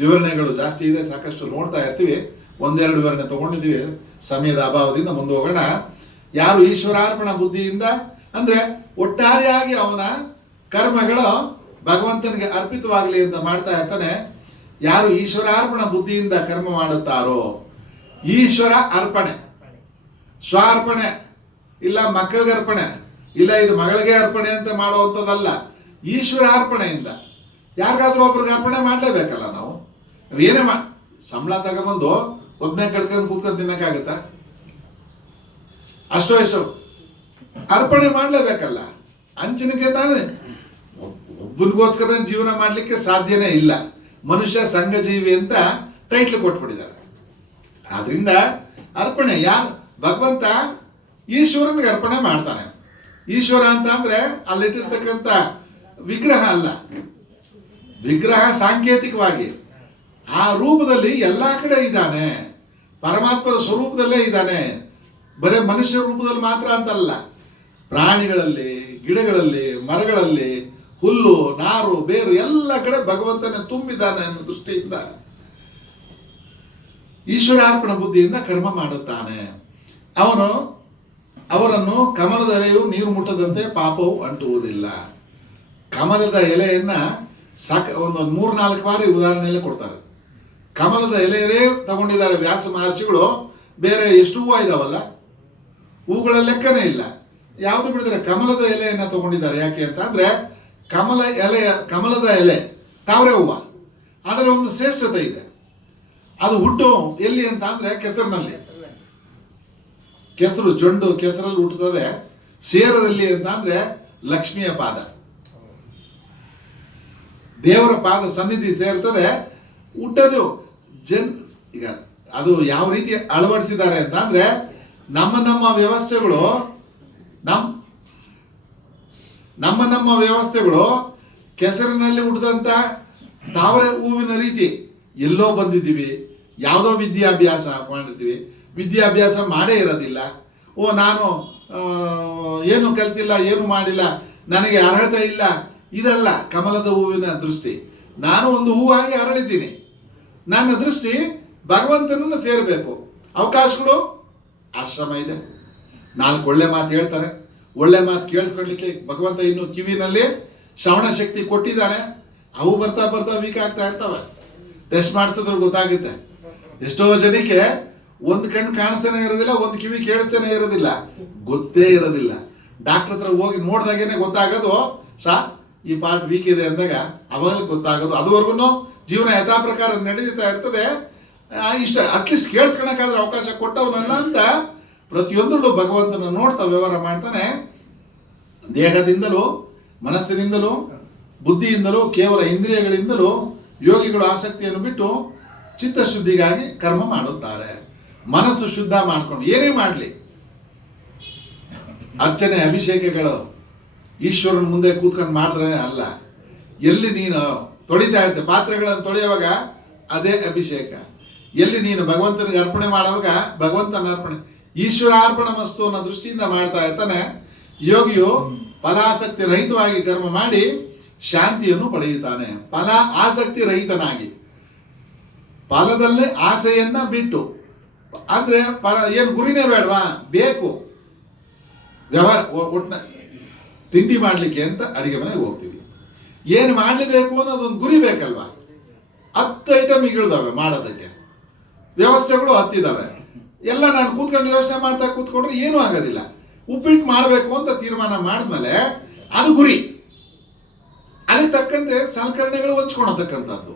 ವಿವರಣೆಗಳು ಜಾಸ್ತಿ ಇದೆ, ಸಾಕಷ್ಟು ನೋಡ್ತಾ ಇರ್ತೀವಿ. ಒಂದೆರಡು ವಿವರಣೆ ತಗೊಂಡಿದ್ದೀವಿ, ಸಮಯದ ಅಭಾವದಿಂದ ಮುಂದೆ ಹೋಗೋಣ. ಯಾರು ಈಶ್ವರಾರ್ಪಣ ಬುದ್ಧಿಯಿಂದ ಅಂದ್ರೆ ಒಟ್ಟಾರೆಯಾಗಿ ಅವನ ಕರ್ಮಗಳು ಭಗವಂತನಿಗೆ ಅರ್ಪಿತವಾಗಲಿ ಅಂತ ಮಾಡ್ತಾ ಇರ್ತಾನೆ. ಯಾರು ಈಶ್ವರಾರ್ಪಣ ಬುದ್ಧಿಯಿಂದ ಕರ್ಮ ಮಾಡುತ್ತಾರೋ, ಈಶ್ವರ ಅರ್ಪಣೆ, ಸ್ವಾರ್ಪಣೆ ಇಲ್ಲ ಮಕ್ಕಳಿಗೆ ಅರ್ಪಣೆ ಇಲ್ಲ ಇದು ಮಗಳಿಗೆ ಅರ್ಪಣೆ ಅಂತ ಮಾಡುವಂಥದ್ದಲ್ಲ. ಈಶ್ವರ ಅರ್ಪಣೆಯಿಂದ ಯಾರಿಗಾದ್ರೂ ಒಬ್ರಿಗೆ ಅರ್ಪಣೆ ಮಾಡಲೇಬೇಕಲ್ಲ. ನಾವು ಏನೇ ಸಂಬಳ ತಗೊಂಬಂದು ಒಬ್ಬನೇ ಕಡ್ಕೊಂಡು ಕೂತ್ಕೊಂಡು ತಿನ್ನಕ್ಕಾಗತ್ತಾ? ಅಷ್ಟೋ ಎಷ್ಟೋ ಅರ್ಪಣೆ ಮಾಡಲೇಬೇಕಲ್ಲ. ಹಂಚಿನಕ್ಕೆ ತಾನೇ ಒಬ್ಬನಿಗೋಸ್ಕರ ಜೀವನ ಮಾಡಲಿಕ್ಕೆ ಸಾಧ್ಯನೇ ಇಲ್ಲ. ಮನುಷ್ಯ ಸಂಘಜೀವಿ ಅಂತ ಟೈಟ್ಲ್ ಕೊಟ್ಬಿಟ್ಟಿದ್ದಾರೆ. ಆದ್ರಿಂದ ಅರ್ಪಣೆ ಯಾರು ಭಗವಂತ ಈಶ್ವರನಿಗೆ ಅರ್ಪಣೆ ಮಾಡ್ತಾನೆ. ಈಶ್ವರ ಅಂತ ಅಂದ್ರೆ ಅಲ್ಲಿಟ್ಟಿರ್ತಕ್ಕಂಥ ವಿಗ್ರಹ ಅಲ್ಲ, ವಿಗ್ರಹ ಸಾಂಕೇತಿಕವಾಗಿ ಆ ರೂಪದಲ್ಲಿ ಎಲ್ಲ ಕಡೆ ಇದ್ದಾನೆ. ಪರಮಾತ್ಮನ ಸ್ವರೂಪದಲ್ಲೇ ಇದ್ದಾನೆ. ಬರೀ ಮನುಷ್ಯ ರೂಪದಲ್ಲಿ ಮಾತ್ರ ಅಂತಲ್ಲ, ಪ್ರಾಣಿಗಳಲ್ಲಿ, ಗಿಡಗಳಲ್ಲಿ, ಮರಗಳಲ್ಲಿ, ಹುಲ್ಲು, ನಾರು, ಬೇರು ಎಲ್ಲ ಕಡೆ ಭಗವಂತನೇ ತುಂಬಿದ್ದಾನೆ ಅನ್ನೋ ದೃಷ್ಟಿಯಿಂದ ಈಶ್ವರಾರ್ಪಣ ಬುದ್ಧಿಯಿಂದ ಕರ್ಮ ಮಾಡುತ್ತಾನೆ. ಅವರನ್ನು ಕಮಲದ ಎಲೆಯು ನೀರು ಮುಟ್ಟದಂತೆ ಪಾಪವು ಅಂಟುವುದಿಲ್ಲ. ಕಮಲದ ಎಲೆಯನ್ನ ಒಂದು 3-4 ಬಾರಿ ಉದಾಹರಣೆಯಲ್ಲೇ ಕೊಡ್ತಾರೆ. ಕಮಲದ ಎಲೆಯೇ ತಗೊಂಡಿದ್ದಾರೆ ವ್ಯಾಸ ಮಹರ್ಷಿಗಳು. ಬೇರೆ ಎಷ್ಟು ಹೂವು ಇದಾವಲ್ಲ, ಹೂಗಳ ಲೆಕ್ಕನೇ ಇಲ್ಲ. ಯಾವುದು ಬಿಡಿದ್ರೆ ಕಮಲದ ಎಲೆಯನ್ನ ತಗೊಂಡಿದ್ದಾರೆ. ಯಾಕೆ ಅಂತ ಅಂದ್ರೆ ಕಮಲದ ಎಲೆ ತಾವರೆ ಹೂವು, ಅದರ ಒಂದು ಶ್ರೇಷ್ಠತೆ ಇದೆ. ಅದು ಹುಟ್ಟು ಎಲ್ಲಿ ಅಂತ ಅಂದ್ರೆ ಕೆಸರಿನಲ್ಲಿ. ಕೆಸರು ಜೊಂಡು ಕೆಸರಲ್ಲಿ ಹುಟ್ಟುತ್ತದೆ. ಸೇರದಲ್ಲಿ ಅಂತ ಅಂದ್ರೆ ಲಕ್ಷ್ಮಿಯ ಪಾದ, ದೇವರ ಪಾದ ಸನ್ನಿಧಿ ಸೇರ್ತದೆ. ಹುಟ್ಟದು ಈಗ ಅದು ಯಾವ ರೀತಿ ಅಳವಡಿಸಿದ್ದಾರೆ ಅಂತ ಅಂದ್ರೆ ನಮ್ಮ ವ್ಯವಸ್ಥೆಗಳು ನಮ್ಮ ವ್ಯವಸ್ಥೆಗಳು ಕೆಸರಿನಲ್ಲಿ ಹುಟ್ಟಿದಂತ ತಾವರೆ ಹೂವಿನ ರೀತಿ ಎಲ್ಲೋ ಬಂದಿದ್ದೀವಿ. ಯಾವುದೋ ವಿದ್ಯಾಭ್ಯಾಸ ಮಾಡಿರ್ತೀವಿ, ವಿದ್ಯಾಭ್ಯಾಸ ಮಾಡೇ ಇರೋದಿಲ್ಲ. ನಾನು ಏನು ಕಲ್ತಿಲ್ಲ, ಏನು ಮಾಡಿಲ್ಲ, ನನಗೆ ಅರ್ಹತೆ ಇಲ್ಲ, ಇದಲ್ಲ ಕಮಲದ ಹೂವಿನ ದೃಷ್ಟಿ. ನಾನು ಒಂದು ಹೂವಾಗಿ ಅರಳಿದ್ದೀನಿ. ನನ್ನ ದೃಷ್ಟಿ ಭಗವಂತನನ್ನು ಸೇರಬೇಕು. ಅವಕಾಶಗಳು ಆಶ್ರಮ ಇದೆ. 4 ಒಳ್ಳೆ ಮಾತು ಹೇಳ್ತಾರೆ. ಒಳ್ಳೆ ಮಾತು ಕೇಳಿಸ್ಕೊಳ್ಲಿಕ್ಕೆ ಭಗವಂತ ಇನ್ನು ಕಿವಿನಲ್ಲಿ ಶ್ರವಣ ಶಕ್ತಿ ಕೊಟ್ಟಿದ್ದಾನೆ. ಅವು ಬರ್ತಾ ವೀಕ್ ಆಗ್ತಾ ಇರ್ತವೆ. ಟೆಸ್ಟ್ ಮಾಡಿಸಿದ್ರೆ ಗೊತ್ತಾಗುತ್ತೆ. ಎಷ್ಟೋ ಜನಕ್ಕೆ ಒಂದು ಕಣ್ಣು ಕಾಣಿಸ್ತಾನೆ ಇರೋದಿಲ್ಲ, ಒಂದು ಕಿವಿ ಕೇಳಿಸ್ತಾನೆ ಇರೋದಿಲ್ಲ, ಗೊತ್ತೇ ಇರೋದಿಲ್ಲ. ಡಾಕ್ಟರ್ ಹತ್ರ ಹೋಗಿ ನೋಡಿದಾಗೇನೆ ಗೊತ್ತಾಗೋದು ಈ ಪಾರ್ಟ್ ವೀಕ್ ಇದೆ ಅಂದಾಗ ಅವಾಗ ಗೊತ್ತಾಗೋದು. ಅದುವರೆಗೂ ಜೀವನ ಯಥಾ ಪ್ರಕಾರ ನಡೀತಾ ಇರ್ತದೆ. ಇಷ್ಟ ಅಟ್ಲೀಸ್ಟ್ ಕೇಳಿಸ್ಕೊಳಕ್ಕಾದ್ರೆ ಅವಕಾಶ ಕೊಟ್ಟವನಲ್ಲ ಅಂತ ಪ್ರತಿಯೊಂದರಲ್ಲೂ ಭಗವಂತನ ನೋಡ್ತಾ ವ್ಯವಹಾರ ಮಾಡ್ತಾನೆ. ದೇಹದಿಂದಲೂ, ಮನಸ್ಸಿನಿಂದಲೂ, ಬುದ್ಧಿಯಿಂದಲೂ, ಕೇವಲ ಇಂದ್ರಿಯಗಳಿಂದಲೂ ಯೋಗಿಗಳು ಆಸಕ್ತಿಯನ್ನು ಬಿಟ್ಟು ಚಿತ್ತಶುದ್ಧಿಗಾಗಿ ಕರ್ಮ ಮಾಡುತ್ತಾರೆ. ಮನಸ್ಸು ಶುದ್ಧ ಮಾಡ್ಕೊಂಡು ಏನೇ ಮಾಡಲಿ, ಅರ್ಚನೆ ಅಭಿಷೇಕಗಳು ಈಶ್ವರನ ಮುಂದೆ ಕೂತ್ಕೊಂಡು ಮಾಡಿದ್ರೆ ಅಲ್ಲ. ಎಲ್ಲಿ ನೀನು ತೊಳಿತಾ ಇರ್ತೆ ಪಾತ್ರೆಗಳನ್ನು ತೊಳೆಯುವಾಗ ಅದೇ ಅಭಿಷೇಕ. ಎಲ್ಲಿ ನೀನು ಭಗವಂತನಿಗೆ ಅರ್ಪಣೆ ಮಾಡುವಾಗ ಭಗವಂತನ ಅರ್ಪಣೆ, ಈಶ್ವರ ಅರ್ಪಣ ಮಸ್ತು ಅನ್ನೋ ದೃಷ್ಟಿಯಿಂದ ಮಾಡ್ತಾ ಇರ್ತಾನೆ. ಯೋಗಿಯು ಫಲಾಸಕ್ತಿ ರಹಿತವಾಗಿ ಕರ್ಮ ಮಾಡಿ ಶಾಂತಿಯನ್ನು ಪಡೆಯುತ್ತಾನೆ. ಫಲ ಆಸಕ್ತಿ ರಹಿತನಾಗಿ, ಫಲದಲ್ಲೇ ಆಸೆಯನ್ನ ಬಿಟ್ಟು, ಅಂದ್ರೆ ಏನು ಗುರಿನೇ ಬೇಡವಾ, ಬೇಕು ವ್ಯವಹಾರ. ಒಟ್ಟಿನ ತಿಂಡಿ ಮಾಡಲಿಕ್ಕೆ ಅಂತ ಅಡಿಗೆ ಮನೆಗೆ ಹೋಗ್ತೀವಿ, ಏನು ಮಾಡಲೇಬೇಕು ಅನ್ನೋದೊಂದು ಗುರಿ ಬೇಕಲ್ವಾ. 10 ಐಟಮ್ ಇಳಿದಾವೆ ಮಾಡೋದಕ್ಕೆ, ವ್ಯವಸ್ಥೆಗಳು 10 ಇದಾವೆ. ಎಲ್ಲ ನಾನು ಕೂತ್ಕೊಂಡು ಯೋಚನೆ ಮಾಡ್ತಾ ಕೂತ್ಕೊಂಡ್ರೆ ಏನೂ ಆಗೋದಿಲ್ಲ. ಉಪ್ಪಿಟ್ಟು ಮಾಡಬೇಕು ಅಂತ ತೀರ್ಮಾನ ಮಾಡಿದ್ಮೇಲೆ ಅದು ಗುರಿ, ಅದಕ್ಕೆ ತಕ್ಕಂತೆ ಸಲಕರಣೆಗಳು ಹೊಂಚ್ಕೊಳತಕ್ಕಂಥದ್ದು,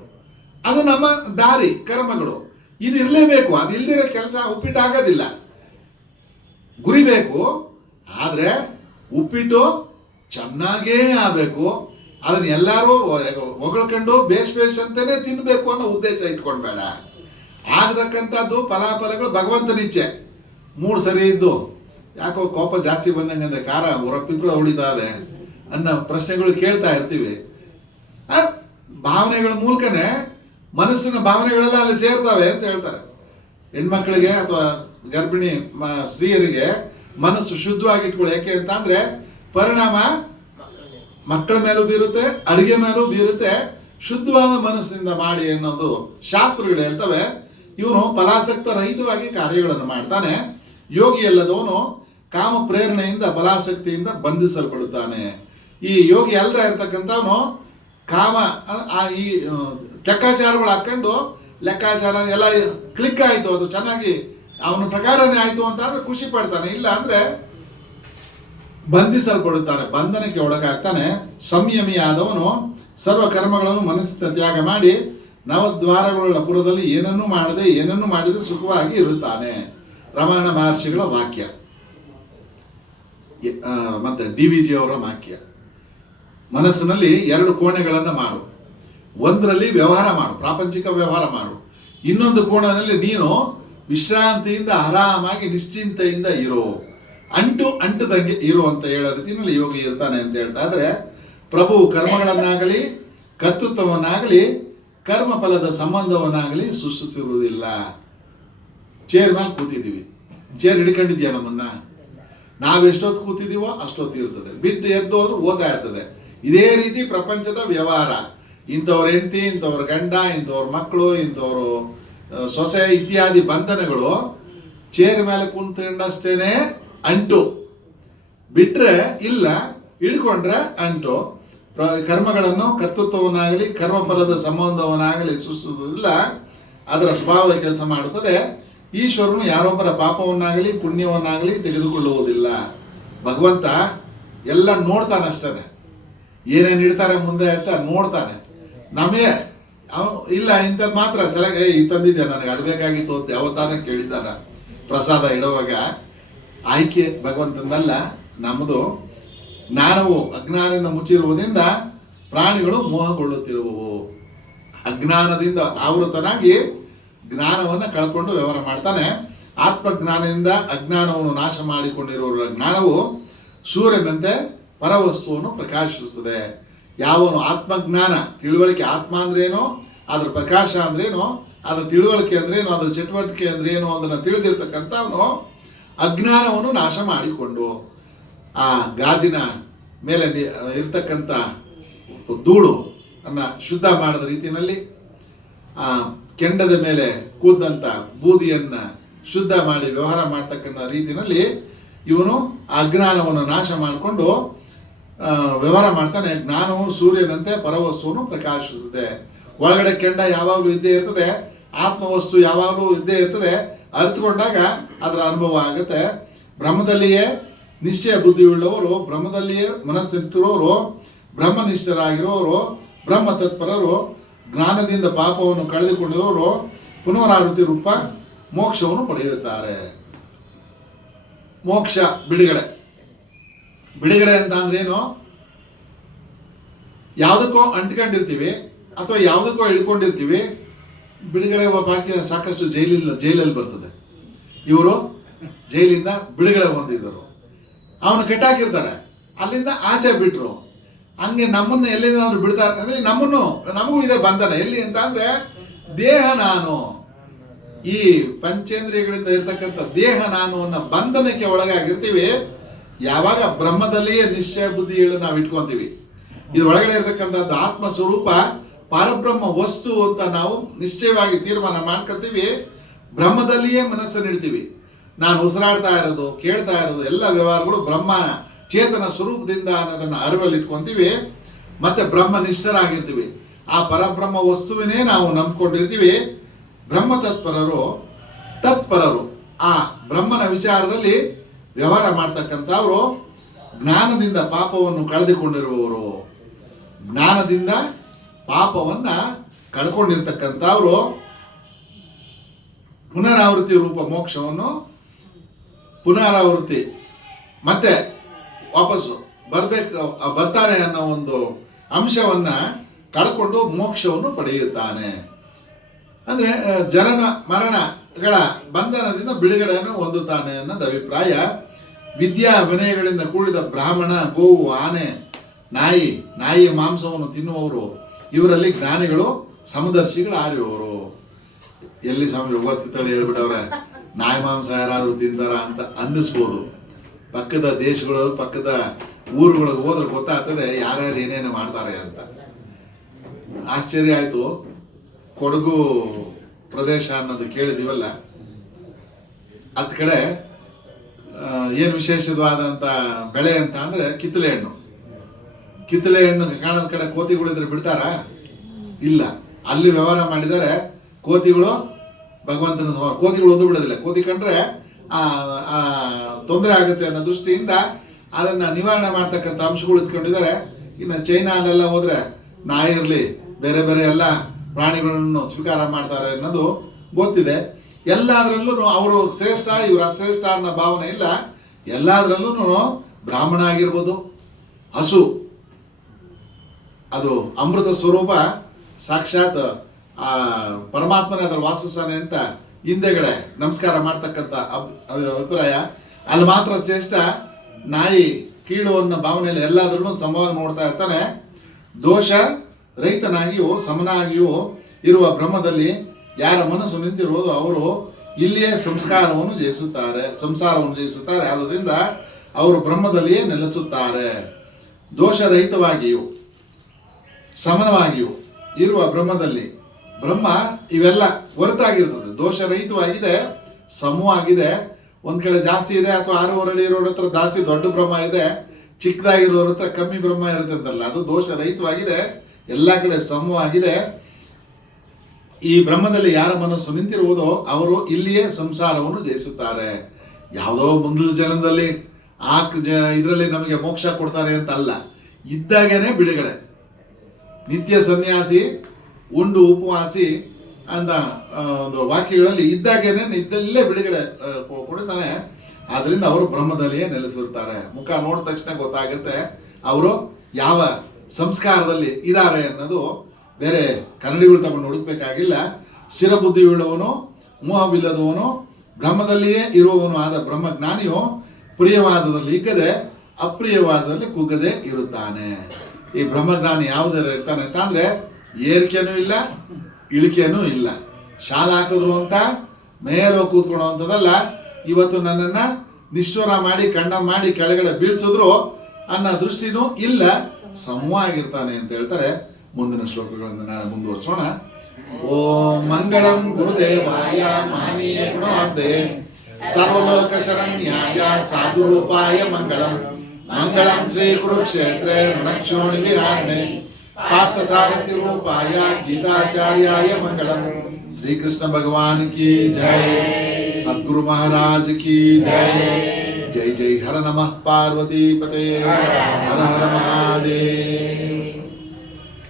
ಅದು ನಮ್ಮ ದಾರಿ ಕರ್ಮಗಳು. ಇದು ಇರಲೇಬೇಕು, ಅದು ಇಲ್ದಿರೋ ಕೆಲಸ ಉಪ್ಪಿಟ್ಟು ಆಗೋದಿಲ್ಲ. ಗುರಿ ಬೇಕು, ಆದರೆ ಉಪ್ಪಿಟ್ಟು ಚೆನ್ನಾಗೇ ಆಗಬೇಕು. ಅದನ್ನ ಎಲ್ಲರೂ ಹೊಗಳ್ಕೊಂಡು ಬೇಷ್ ಅಂತಾನೆ ತಿನ್ನಬೇಕು ಅನ್ನೋ ಉದ್ದೇಶ ಇಟ್ಕೊಂಡ್ಬೇಡ. ಆಗತಕ್ಕಂಥದ್ದು ಫಲಾಫಲಗಳು ಭಗವಂತನಿಚ್ಛೆ. 3 ಸರಿ ಇದ್ದು ಯಾಕೋ ಕೋಪ ಜಾಸ್ತಿ ಬಂದಂಗಂದ್ರೆ ಖಾರ ಹೊರಪಿಬ್ರ ಹೊಡಿತಾ ಇದೆ ಅನ್ನೋ ಪ್ರಶ್ನೆಗಳು ಕೇಳ್ತಾ ಇರ್ತೀವಿ. ಭಾವನೆಗಳ ಮೂಲಕನೇ ಮನಸ್ಸಿನ ಭಾವನೆಗಳೆಲ್ಲ ಅಲ್ಲಿ ಸೇರ್ತವೆ ಅಂತ ಹೇಳ್ತಾರೆ. ಹೆಣ್ಮಕ್ಳಿಗೆ ಅಥವಾ ಗರ್ಭಿಣಿ ಸ್ತ್ರೀಯರಿಗೆ ಮನಸ್ಸು ಶುದ್ಧವಾಗಿ ಇಟ್ಕೊಳ್ಳಿ. ಯಾಕೆ ಅಂತ ಅಂದ್ರೆ ಪರಿಣಾಮ ಮಕ್ಕಳ ಮೇಲೂ ಬೀರುತ್ತೆ, ಅಡಿಗೆ ಮೇಲೂ ಬೀರುತ್ತೆ. ಶುದ್ಧವಾದ ಮನಸ್ಸಿಂದ ಮಾಡಿ ಅನ್ನೋದು ಶಾಸ್ತ್ರಗಳು ಹೇಳ್ತವೆ. ಇವನು ಫಲಾಸಕ್ತ ರಹಿತವಾಗಿ ಕಾರ್ಯಗಳನ್ನು ಮಾಡ್ತಾನೆ. ಯೋಗಿ ಅಲ್ಲದವನು ಕಾಮ ಪ್ರೇರಣೆಯಿಂದ ಫಲಾಸಕ್ತಿಯಿಂದ ಬಂಧಿಸಲ್ಪಡುತ್ತಾನೆ. ಈ ಯೋಗಿ ಅಲ್ಲದೆ ಇರ್ತಕ್ಕಂಥವನು ಕಾಮ ಈ ಲೆಕ್ಕಾಚಾರಗಳು ಹಾಕೊಂಡು ಲೆಕ್ಕಾಚಾರ ಎಲ್ಲ ಕ್ಲಿಕ್ ಆಯಿತು, ಅದು ಚೆನ್ನಾಗಿ ಅವನ ಪ್ರಕಾರನೇ ಆಯಿತು ಅಂತ ಅಂದ್ರೆ ಖುಷಿ ಪಡ್ತಾನೆ. ಇಲ್ಲ ಅಂದ್ರೆ ಬಂಧಿಸಲ್ಪಡುತ್ತಾನೆ, ಬಂಧನಕ್ಕೆ ಒಳಗಾಗ್ತಾನೆ. ಸಂಯಮಿ ಆದವನು ಸರ್ವ ಕರ್ಮಗಳನ್ನು ಮನಸ್ಸಿನ ತ್ಯಾಗ ಮಾಡಿ ನವದ್ವಾರಗಳ ಪುರದಲ್ಲಿ ಏನನ್ನೂ ಮಾಡದೆ ಸುಖವಾಗಿ ಇರುತ್ತಾನೆ. ರಮಣ ಮಹರ್ಷಿಗಳ ವಾಕ್ಯ, ಮತ್ತೆ DVG ಅವರ ವಾಕ್ಯ. ಮನಸ್ಸಿನಲ್ಲಿ 2 ಕೋಣೆಗಳನ್ನು ಮಾಡು. ಒಂದರಲ್ಲಿ ವ್ಯವಹಾರ ಮಾಡು, ಪ್ರಾಪಂಚಿಕ ವ್ಯವಹಾರ ಮಾಡು. ಇನ್ನೊಂದು ಕೋಣೆಯಲ್ಲಿ ನೀನು ವಿಶ್ರಾಂತಿಯಿಂದ ಆರಾಮಾಗಿ ನಿಶ್ಚಿಂತೆಯಿಂದ ಇರೋ, ಅಂಟದಂಗೆ ಇರೋ ಅಂತ ಹೇಳೋ ರೀತಿಯಲ್ಲಿ ಯೋಗಿ ಇರ್ತಾನೆ ಅಂತ ಹೇಳ್ತಾ ಇದ್ರೆ, ಪ್ರಭು ಕರ್ಮಗಳನ್ನಾಗಲಿ ಕರ್ತೃತ್ವವನ್ನಾಗಲಿ ಕರ್ಮ ಫಲದ ಸಂಬಂಧವನ್ನಾಗಲಿ ಸೃಷ್ಟಿಸಿರುವುದಿಲ್ಲ. ಚೇರ್ ಮೇಲೆ ಕೂತಿದ್ದೀವಿ, ಚೇರ್ ಹಿಡ್ಕೊಂಡಿದ್ಯಾ ನಮ್ಮನ್ನ? ನಾವೆಷ್ಟೊತ್ತು ಕೂತಿದ್ದೀವೋ ಅಷ್ಟೊತ್ತು ಇರ್ತದೆ, ಬಿಟ್ಟು ಎದ್ದು ಹೋದ್ರು ಓದ್ತಾ ಇರ್ತದೆ. ಇದೇ ರೀತಿ ಪ್ರಪಂಚದ ವ್ಯವಹಾರ. ಇಂಥವ್ರ ಹೆಂಡತಿ, ಇಂಥವ್ರ ಗಂಡ, ಇಂಥವ್ರ ಮಕ್ಕಳು, ಇಂಥವ್ರು ಸೊಸೆ ಇತ್ಯಾದಿ ಬಂಧನಗಳು ಚೇರ್ ಮೇಲೆ ಕುಂತ್ಕೊಂಡಷ್ಟೇನೆ ಅಂಟು, ಬಿಟ್ರೆ ಇಲ್ಲ, ಹಿಡ್ಕೊಂಡ್ರೆ ಅಂಟು. ಕರ್ಮಗಳನ್ನು ಕರ್ತೃತ್ವವನ್ನಾಗಲಿ ಕರ್ಮಫಲದ ಸಂಬಂಧವನ್ನಾಗಲಿ ಸೃಷ್ಟಿಸುವುದಿಲ್ಲ, ಅದರ ಸ್ವಭಾವ ಕೆಲಸ ಮಾಡುತ್ತದೆ. ಈಶ್ವರನು ಯಾರೊಬ್ಬರ ಪಾಪವನ್ನಾಗಲಿ ಪುಣ್ಯವನ್ನಾಗಲಿ ತೆಗೆದುಕೊಳ್ಳುವುದಿಲ್ಲ. ಭಗವಂತ ಎಲ್ಲ ನೋಡ್ತಾನಷ್ಟೇ, ಏನೇನು ಇಡ್ತಾರೆ ಮುಂದೆ ಅಂತ ನೋಡ್ತಾನೆ. ನಮಗೆ ಇಲ್ಲ ಇಂಥದ್ದು ಮಾತ್ರ ಸರಿಯಾಗಿ ತಂದಿದ್ದೆ, ನನಗೆ ಅದು ಬೇಕಾಗಿತ್ತು ಅಂತ ಯಾವತ್ತಾನ ಕೇಳಿದ್ದಾನ. ಪ್ರಸಾದ ಇಡುವಾಗ ಆಯ್ಕೆ ಭಗವಂತನಲ್ಲ, ನಮ್ಮದು. ಜ್ಞಾನವು ಅಜ್ಞಾನದಿಂದ ಮುಚ್ಚಿರುವುದರಿಂದ ಪ್ರಾಣಿಗಳು ಮೋಹಗೊಳ್ಳುತ್ತಿರುವವು. ಅಜ್ಞಾನದಿಂದ ಆವೃತನಾಗಿ ಜ್ಞಾನವನ್ನು ಕಳ್ಕೊಂಡು ವ್ಯವಹಾರ ಮಾಡ್ತಾನೆ. ಆತ್ಮಜ್ಞಾನದಿಂದ ಅಜ್ಞಾನವನ್ನು ನಾಶ ಮಾಡಿಕೊಂಡಿರುವ ಜ್ಞಾನವು ಸೂರ್ಯನಂತೆ ಪರವಸ್ತುವನ್ನು ಪ್ರಕಾಶಿಸುತ್ತದೆ. ಯಾವನು ಆತ್ಮಜ್ಞಾನ ತಿಳುವಳಿಕೆ, ಆತ್ಮ ಅಂದ್ರೇನು, ಅದ್ರ ಪ್ರಕಾಶ ಅಂದ್ರೇನು, ಅದ್ರ ತಿಳುವಳಿಕೆ ಅಂದ್ರೇನು, ಅದ್ರ ಚಟುವಟಿಕೆ ಅಂದ್ರೇನು ಅದನ್ನು ತಿಳಿದಿರ್ತಕ್ಕಂಥವನು ಅಜ್ಞಾನವನ್ನು ನಾಶ ಮಾಡಿಕೊಂಡು ಆ ಗಾಜಿನ ಮೇಲೆ ಇರ್ತಕ್ಕಂಥ ಧೂಳು ಅನ್ನ ಶುದ್ಧ ಮಾಡಿದ ರೀತಿಯಲ್ಲಿ, ಆ ಕೆಂಡದ ಮೇಲೆ ಕೂದಂಥ ಬೂದಿಯನ್ನು ಶುದ್ಧ ಮಾಡಿ ವ್ಯವಹಾರ ಮಾಡ್ತಕ್ಕಂಥ ರೀತಿಯಲ್ಲಿ ಇವನು ಅಜ್ಞಾನವನ್ನು ನಾಶ ಮಾಡಿಕೊಂಡು ವ್ಯವಹಾರ ಮಾಡ್ತಾನೆ. ಜ್ಞಾನವು ಸೂರ್ಯನಂತೆ ಪರವಸ್ತುವನ್ನು ಪ್ರಕಾಶಿಸುತ್ತದೆ. ಒಳಗಡೆ ಕೆಂಡ ಯಾವಾಗಲೂ ಇದ್ದೇ ಇರ್ತದೆ, ಆತ್ಮವಸ್ತು ಯಾವಾಗಲೂ ಇದ್ದೇ ಇರ್ತದೆ. ಅರಿತುಕೊಂಡಾಗ ಅದರ ಅನುಭವ ಆಗುತ್ತೆ. ಬ್ರಹ್ಮದಲ್ಲಿಯೇ ನಿಶ್ಚಯ ಬುದ್ಧಿಯುಳ್ಳವರು, ಬ್ರಹ್ಮದಲ್ಲಿಯೇ ಮನಸ್ಸಿಟ್ಟಿರೋರು, ಬ್ರಹ್ಮನಿಷ್ಠರಾಗಿರೋರು, ಬ್ರಹ್ಮ ತತ್ಪರರು, ಜ್ಞಾನದಿಂದ ಪಾಪವನ್ನು ಕಳೆದುಕೊಂಡಿರೋರು ಪುನರಾವೃತ್ತಿ ರೂಪ ಮೋಕ್ಷವನ್ನು ಪಡೆಯುತ್ತಾರೆ. ಮೋಕ್ಷ ಬಿಡುಗಡೆ ಅಂತ ಅಂದ್ರೇನು? ಯಾವುದಕ್ಕೋ ಅಂಟ್ಕೊಂಡಿರ್ತೀವಿ ಅಥವಾ ಯಾವುದಕ್ಕೋ ಹಿಡ್ಕೊಂಡಿರ್ತೀವಿ, ಬಿಡುಗಡೆ ಬಾಕಿ ಸಾಕಷ್ಟು ಜೈಲಲ್ಲಿ ಬರ್ತದೆ. ಇವರು ಜೈಲಿಂದ ಬಿಡುಗಡೆ ಹೊಂದಿದ್ದರು, ಅವನು ಕೆಟ್ಟಾಕಿರ್ತಾರೆ, ಅಲ್ಲಿಂದ ಆಚೆ ಬಿಟ್ರು. ಹಂಗೆ ನಮ್ಮನ್ನು ಎಲ್ಲಿಂದ ಅವರು ಬಿಡ್ತಾರೆ ಅಂದರೆ ನಮಗೂ ಇದೆ ಬಂಧನ. ಎಲ್ಲಿ ಅಂತ ಅಂದರೆ ದೇಹ ನಾನು, ಈ ಪಂಚೇಂದ್ರಿಯಗಳಿಂದ ಇರ್ತಕ್ಕಂಥ ದೇಹ ನಾನು ಅನ್ನೋ ಬಂಧನಕ್ಕೆ ಒಳಗಾಗಿರ್ತೀವಿ. ಯಾವಾಗ ಬ್ರಹ್ಮದಲ್ಲಿಯೇ ನಿಶ್ಚಯ ಬುದ್ಧಿಗಳು ನಾವು ಇಟ್ಕೊಂತೀವಿ, ಇದು ಒಳಗಡೆ ಇರ್ತಕ್ಕಂಥದ್ದು ಆತ್ಮ ಸ್ವರೂಪ ಪರಬ್ರಹ್ಮ ವಸ್ತು ಅಂತ ನಾವು ನಿಶ್ಚಯವಾಗಿ ತೀರ್ಮಾನ ಮಾಡ್ಕೊತೀವಿ. ಬ್ರಹ್ಮದಲ್ಲಿಯೇ ಮನಸ್ಸನ್ನು ಇಡ್ತೀವಿ. ನಾನು ಉಸಿರಾಡ್ತಾ ಇರೋದು, ಕೇಳ್ತಾ ಇರೋದು ಎಲ್ಲ ವ್ಯವಹಾರಗಳು ಬ್ರಹ್ಮ ಚೇತನ ಸ್ವರೂಪದಿಂದ ಅನ್ನೋದನ್ನು ಅರಿವಲ್ಲಿ ಇಟ್ಕೊಂತೀವಿ. ಮತ್ತೆ ಬ್ರಹ್ಮ ನಿಷ್ಠರಾಗಿರ್ತೀವಿ. ಆ ಪರಬ್ರಹ್ಮ ವಸ್ತುವಿನೇ ನಾವು ನಂಬ್ಕೊಂಡಿರ್ತೀವಿ. ಬ್ರಹ್ಮ ತತ್ಪರರು ಆ ಬ್ರಹ್ಮನ ವಿಚಾರದಲ್ಲಿ ವ್ಯವಹಾರ ಮಾಡ್ತಕ್ಕಂಥವ್ರು ಜ್ಞಾನದಿಂದ ಪಾಪವನ್ನು ಕಳೆದುಕೊಂಡಿರುವವರು. ಜ್ಞಾನದಿಂದ ಪಾಪವನ್ನ ಕಳ್ಕೊಂಡಿರ್ತಕ್ಕಂಥವ್ರು ಪುನರಾವೃತ್ತಿ ರೂಪ ಮೋಕ್ಷವನ್ನು ಪುನರಾವೃತ್ತಿ ಮತ್ತೆ ವಾಪಸ್ಸು ಬರ್ತಾರೆ ಅನ್ನೋ ಒಂದು ಅಂಶವನ್ನ ಕಳ್ಕೊಂಡು ಮೋಕ್ಷವನ್ನು ಪಡೆಯುತ್ತಾನೆ. ಅಂದ್ರೆ ಜನನ ಮರಣಗಳ ಬಂಧನದಿಂದ ಬಿಡುಗಡೆಯನ್ನು ಹೊಂದುತ್ತಾನೆ ಅನ್ನೋದು ಅಭಿಪ್ರಾಯ. ವಿದ್ಯಾ ವಿನಯಗಳಿಂದ ಕೂಡಿದ ಬ್ರಾಹ್ಮಣ, ಗೋವು, ಆನೆ, ನಾಯಿಯ ಮಾಂಸವನ್ನು ತಿನ್ನುವವರು, ಇವರಲ್ಲಿ ಜ್ಞಾನಿಗಳು, ಸಮದರ್ಶಿಗಳು ಆರಿಯುವವರು. ಎಲ್ಲಿ ಸ್ವಾಮಿ ಒತ್ತಿತ್ತಲ್ಲಿ ಹೇಳ್ಬಿಟ್ಟವ್ರೆ, ನಾಯಿ ಮಾಂಸ ಯಾರಾದರೂ ತಿಂತಾರ ಅಂತ ಅನ್ನಿಸ್ಬೋದು. ಪಕ್ಕದ ದೇಶಗಳು, ಪಕ್ಕದ ಊರುಗಳಿಗೆ ಹೋದ್ರೆ ಗೊತ್ತಾಗ್ತದೆ ಯಾರ್ಯಾರು ಏನೇನು ಮಾಡ್ತಾರೆ ಅಂತ. ಆಶ್ಚರ್ಯ ಆಯ್ತು. ಕೊಡಗು ಪ್ರದೇಶ ಅನ್ನೋದು ಕೇಳಿದೀವಲ್ಲ, ಅದ್ ಕಡೆ ಏನು ವಿಶೇಷವಾದಂಥ ಬೆಳೆ ಅಂತ ಅಂದ್ರೆ ಕಿತ್ತಲೆ ಹಣ್ಣು. ಕಿತ್ತಲೆ ಹಣ್ಣು ಕಾಣದ ಕಡೆ ಕೋತಿಗಳಿದ್ರೆ ಬಿಡ್ತಾರ? ಇಲ್ಲ. ಅಲ್ಲಿ ವ್ಯವಹಾರ ಮಾಡಿದರೆ ಕೋತಿಗಳು ಭಗವಂತನ ಕೋತಿಗಳು ಒಂದು ಬಿಡೋದಿಲ್ಲ. ಕೋತಿ ಕಂಡ್ರೆ ತೊಂದರೆ ಆಗುತ್ತೆ ಅನ್ನೋ ದೃಷ್ಟಿಯಿಂದ ಅದನ್ನ ನಿವಾರಣೆ ಮಾಡ್ತಕ್ಕಂಥ ಅಂಶಗಳು ಇಟ್ಕೊಂಡಿದ್ದಾರೆ. ಇನ್ನು ಚೈನಾಲೆಲ್ಲ ಹೋದ್ರೆ ನಾಯಿ ಇರಲಿ, ಬೇರೆ ಬೇರೆ ಎಲ್ಲ ಪ್ರಾಣಿಗಳನ್ನು ಸ್ವೀಕಾರ ಮಾಡ್ತಾರೆ ಅನ್ನೋದು ಗೊತ್ತಿದೆ. ಎಲ್ಲದರಲ್ಲೂ ಅವರು ಶ್ರೇಷ್ಠ, ಇವರು ಅಶ್ರೇಷ್ಠ ಅನ್ನೋ ಭಾವನೆ ಇಲ್ಲ. ಎಲ್ಲದರಲ್ಲೂ ಬ್ರಾಹ್ಮಣ ಆಗಿರ್ಬೋದು, ಹಸು ಅದು ಅಮೃತ ಸ್ವರೂಪ, ಸಾಕ್ಷಾತ್ ಆ ಪರಮಾತ್ಮನೇ ಅದರ ವಾಸಿಸ್ತಾನೆ ಅಂತ ಹಿಂದೆಗಡೆ ನಮಸ್ಕಾರ ಮಾಡ್ತಕ್ಕಂಥ ಅಭಿಪ್ರಾಯ. ಅಲ್ಲಿ ಮಾತ್ರ ಶ್ರೇಷ್ಠ. ನಾಯಿ ಕೀಳು ಅನ್ನೋ ಭಾವನೆಯಲ್ಲಿ ಎಲ್ಲಾದ್ರೂ ಸಮವಾಗಿ ನೋಡ್ತಾ ಇರ್ತಾನೆ. ದೋಷ ರಹಿತನಾಗಿಯೂ ಸಮನಾಗಿಯೂ ಇರುವ ಬ್ರಹ್ಮದಲ್ಲಿ ಯಾರ ಮನಸ್ಸು ನಿಂತಿರುವುದು ಅವರು ಇಲ್ಲಿಯೇ ಸಂಸ್ಕಾರವನ್ನು ಜಯಿಸುತ್ತಾರೆ. ಆದ್ದರಿಂದ ಅವರು ಬ್ರಹ್ಮದಲ್ಲಿಯೇ ನೆಲೆಸುತ್ತಾರೆ. ದೋಷರಹಿತವಾಗಿಯೂ ಸಮನವಾಗಿಯೂ ಇರುವ ಬ್ರಹ್ಮದಲ್ಲಿ, ಬ್ರಹ್ಮ ಇವೆಲ್ಲ ಹೊರತಾಗಿರ್ತದೆ. ದೋಷರಹಿತವಾಗಿದೆ, ಸಮವಾಗಿದೆ. ಒಂದ್ ಕಡೆ ಜಾಸ್ತಿ ಇದೆ, ಅಥವಾ 6 ಅಡಿ ಇರೋರ ಹತ್ರ ಜಾಸ್ತಿ ದೊಡ್ಡ ಬ್ರಹ್ಮ ಇದೆ, ಚಿಕ್ಕದಾಗಿರೋರ ಹತ್ರ ಕಮ್ಮಿ ಬ್ರಹ್ಮ ಇರುತ್ತಂತಲ್ಲ, ಅದು ದೋಷರಹಿತವಾಗಿದೆ, ಎಲ್ಲ ಕಡೆ ಸಮವಾಗಿದೆ. ಈ ಬ್ರಹ್ಮದಲ್ಲಿ ಯಾರ ಮನಸ್ಸು ನಿಂತಿರುವುದೋ ಅವರು ಇಲ್ಲಿಯೇ ಸಂಸಾರವನ್ನು ಜಯಿಸುತ್ತಾರೆ. ಯಾವುದೋ ಮುಂದಿನ ಜನ್ಮದಲ್ಲಿ ಇದರಲ್ಲಿ ನಮಗೆ ಮೋಕ್ಷ ಕೊಡ್ತಾರೆ ಅಂತ ಅಲ್ಲ, ಇದ್ದಾಗೇನೆ ಬಿಡುಗಡೆ. ನಿತ್ಯ ಸನ್ಯಾಸಿ, ಉಂಡು ಉಪವಾಸಿ ಅಂತ ಒಂದು ವಾಕ್ಯಗಳಲ್ಲಿ ಇದ್ದಾಗೇನೆ ಇದ್ದಲ್ಲೇ ಬಿಡುಗಡೆ ಕೊಡ್ತಾನೆ. ಆದ್ರಿಂದ ಅವರು ಬ್ರಹ್ಮದಲ್ಲಿಯೇ ನೆಲೆಸಿರ್ತಾರೆ. ಮುಖ ನೋಡಿದ ತಕ್ಷಣ ಗೊತ್ತಾಗುತ್ತೆ ಅವರು ಯಾವ ಸಂಸ್ಕಾರದಲ್ಲಿ ಇದ್ದಾರೆ ಅನ್ನೋದು. ಬೇರೆ ಕನ್ನಡಿಗಳು ತಗೊಂಡು ಹುಡುಕ್ಬೇಕಾಗಿಲ್ಲ. ಸ್ಥಿರಬುದ್ಧಿ ಉಳ್ಳವನು, ಮೋಹವಿಲ್ಲದವನು, ಬ್ರಹ್ಮದಲ್ಲಿಯೇ ಇರುವವನು ಆದ ಬ್ರಹ್ಮಜ್ಞಾನಿಯು ಪ್ರಿಯವಾದದಲ್ಲಿ ಹಿಗ್ಗದೆ ಅಪ್ರಿಯವಾದದಲ್ಲಿ ಕುಗ್ಗದೆ ಇರುತ್ತಾನೆ. ಈ ಬ್ರಹ್ಮಜ್ಞಾನಿ ಯಾವುದರ ಇರ್ತಾನೆ ಅಂತ ಅಂದ್ರೆ ಏರಿಕೆನೂ ಇಲ್ಲ, ಇಳಿಕೆನೂ ಇಲ್ಲ. ಶಾಲ ಹಾಕಿದ್ರು ಅಂತ ಮೇಲೆ ಕೂತ್ಕೊಳ್ಳೋ ಅಂಥದ್ದಲ್ಲ. ಇವತ್ತು ನನ್ನನ್ನ ನಿಷ್ಠುರ ಮಾಡಿ ಖಂಡ ಮಾಡಿ ಕೆಳಗಡೆ ಬೀಳ್ಸಿದ್ರು ಅನ್ನೋ ದೃಷ್ಟಿನೂ ಇಲ್ಲ, ಸಮವಾಗಿರ್ತಾನೆ ಅಂತ ಹೇಳ್ತಾರೆ. ಮುಂದಿನ ಶ್ಲೋಕಗಳನ್ನು ನಾಳೆ ಮುಂದುವರಿಸೋಣ. ಓಂ ಮಂಗಳಂ ಗುರುದೇವಾಯ ಮಹನೀಯ ಗುಣಾಬ್ಧೇ ಸರ್ವಲೋಕ ಶರಣ್ಯಾಯ ಸಾಧುರೂಪಾಯ ಮಂಗಳಂ. ಮಂಗಳಂ ಶ್ರೀ ಕುರುಕ್ಷೇತ್ರೇ ರಣಕ್ಷೋಣಿ ವಿಹಾರಣೆ ಪಾರ್ಥಸಾರಥಿ ರೂಪಾಯ ಗೀತಾಚಾರ್ಯಾಯ ಮಂಗಳಂ. ಶ್ರೀಕೃಷ್ಣ ಭಗವಾನ್ ಕಿ ಜೈ, ಸದ್ಗುರು ಮಹಾರಾಜ್ ಕಿ ಜೈ. ಜೈ ಜೈ ಹರ ನಮಃ ಪಾರ್ವತಿ ಪತೆ, ಹರ ಹರ ಮಹಾದೇವ.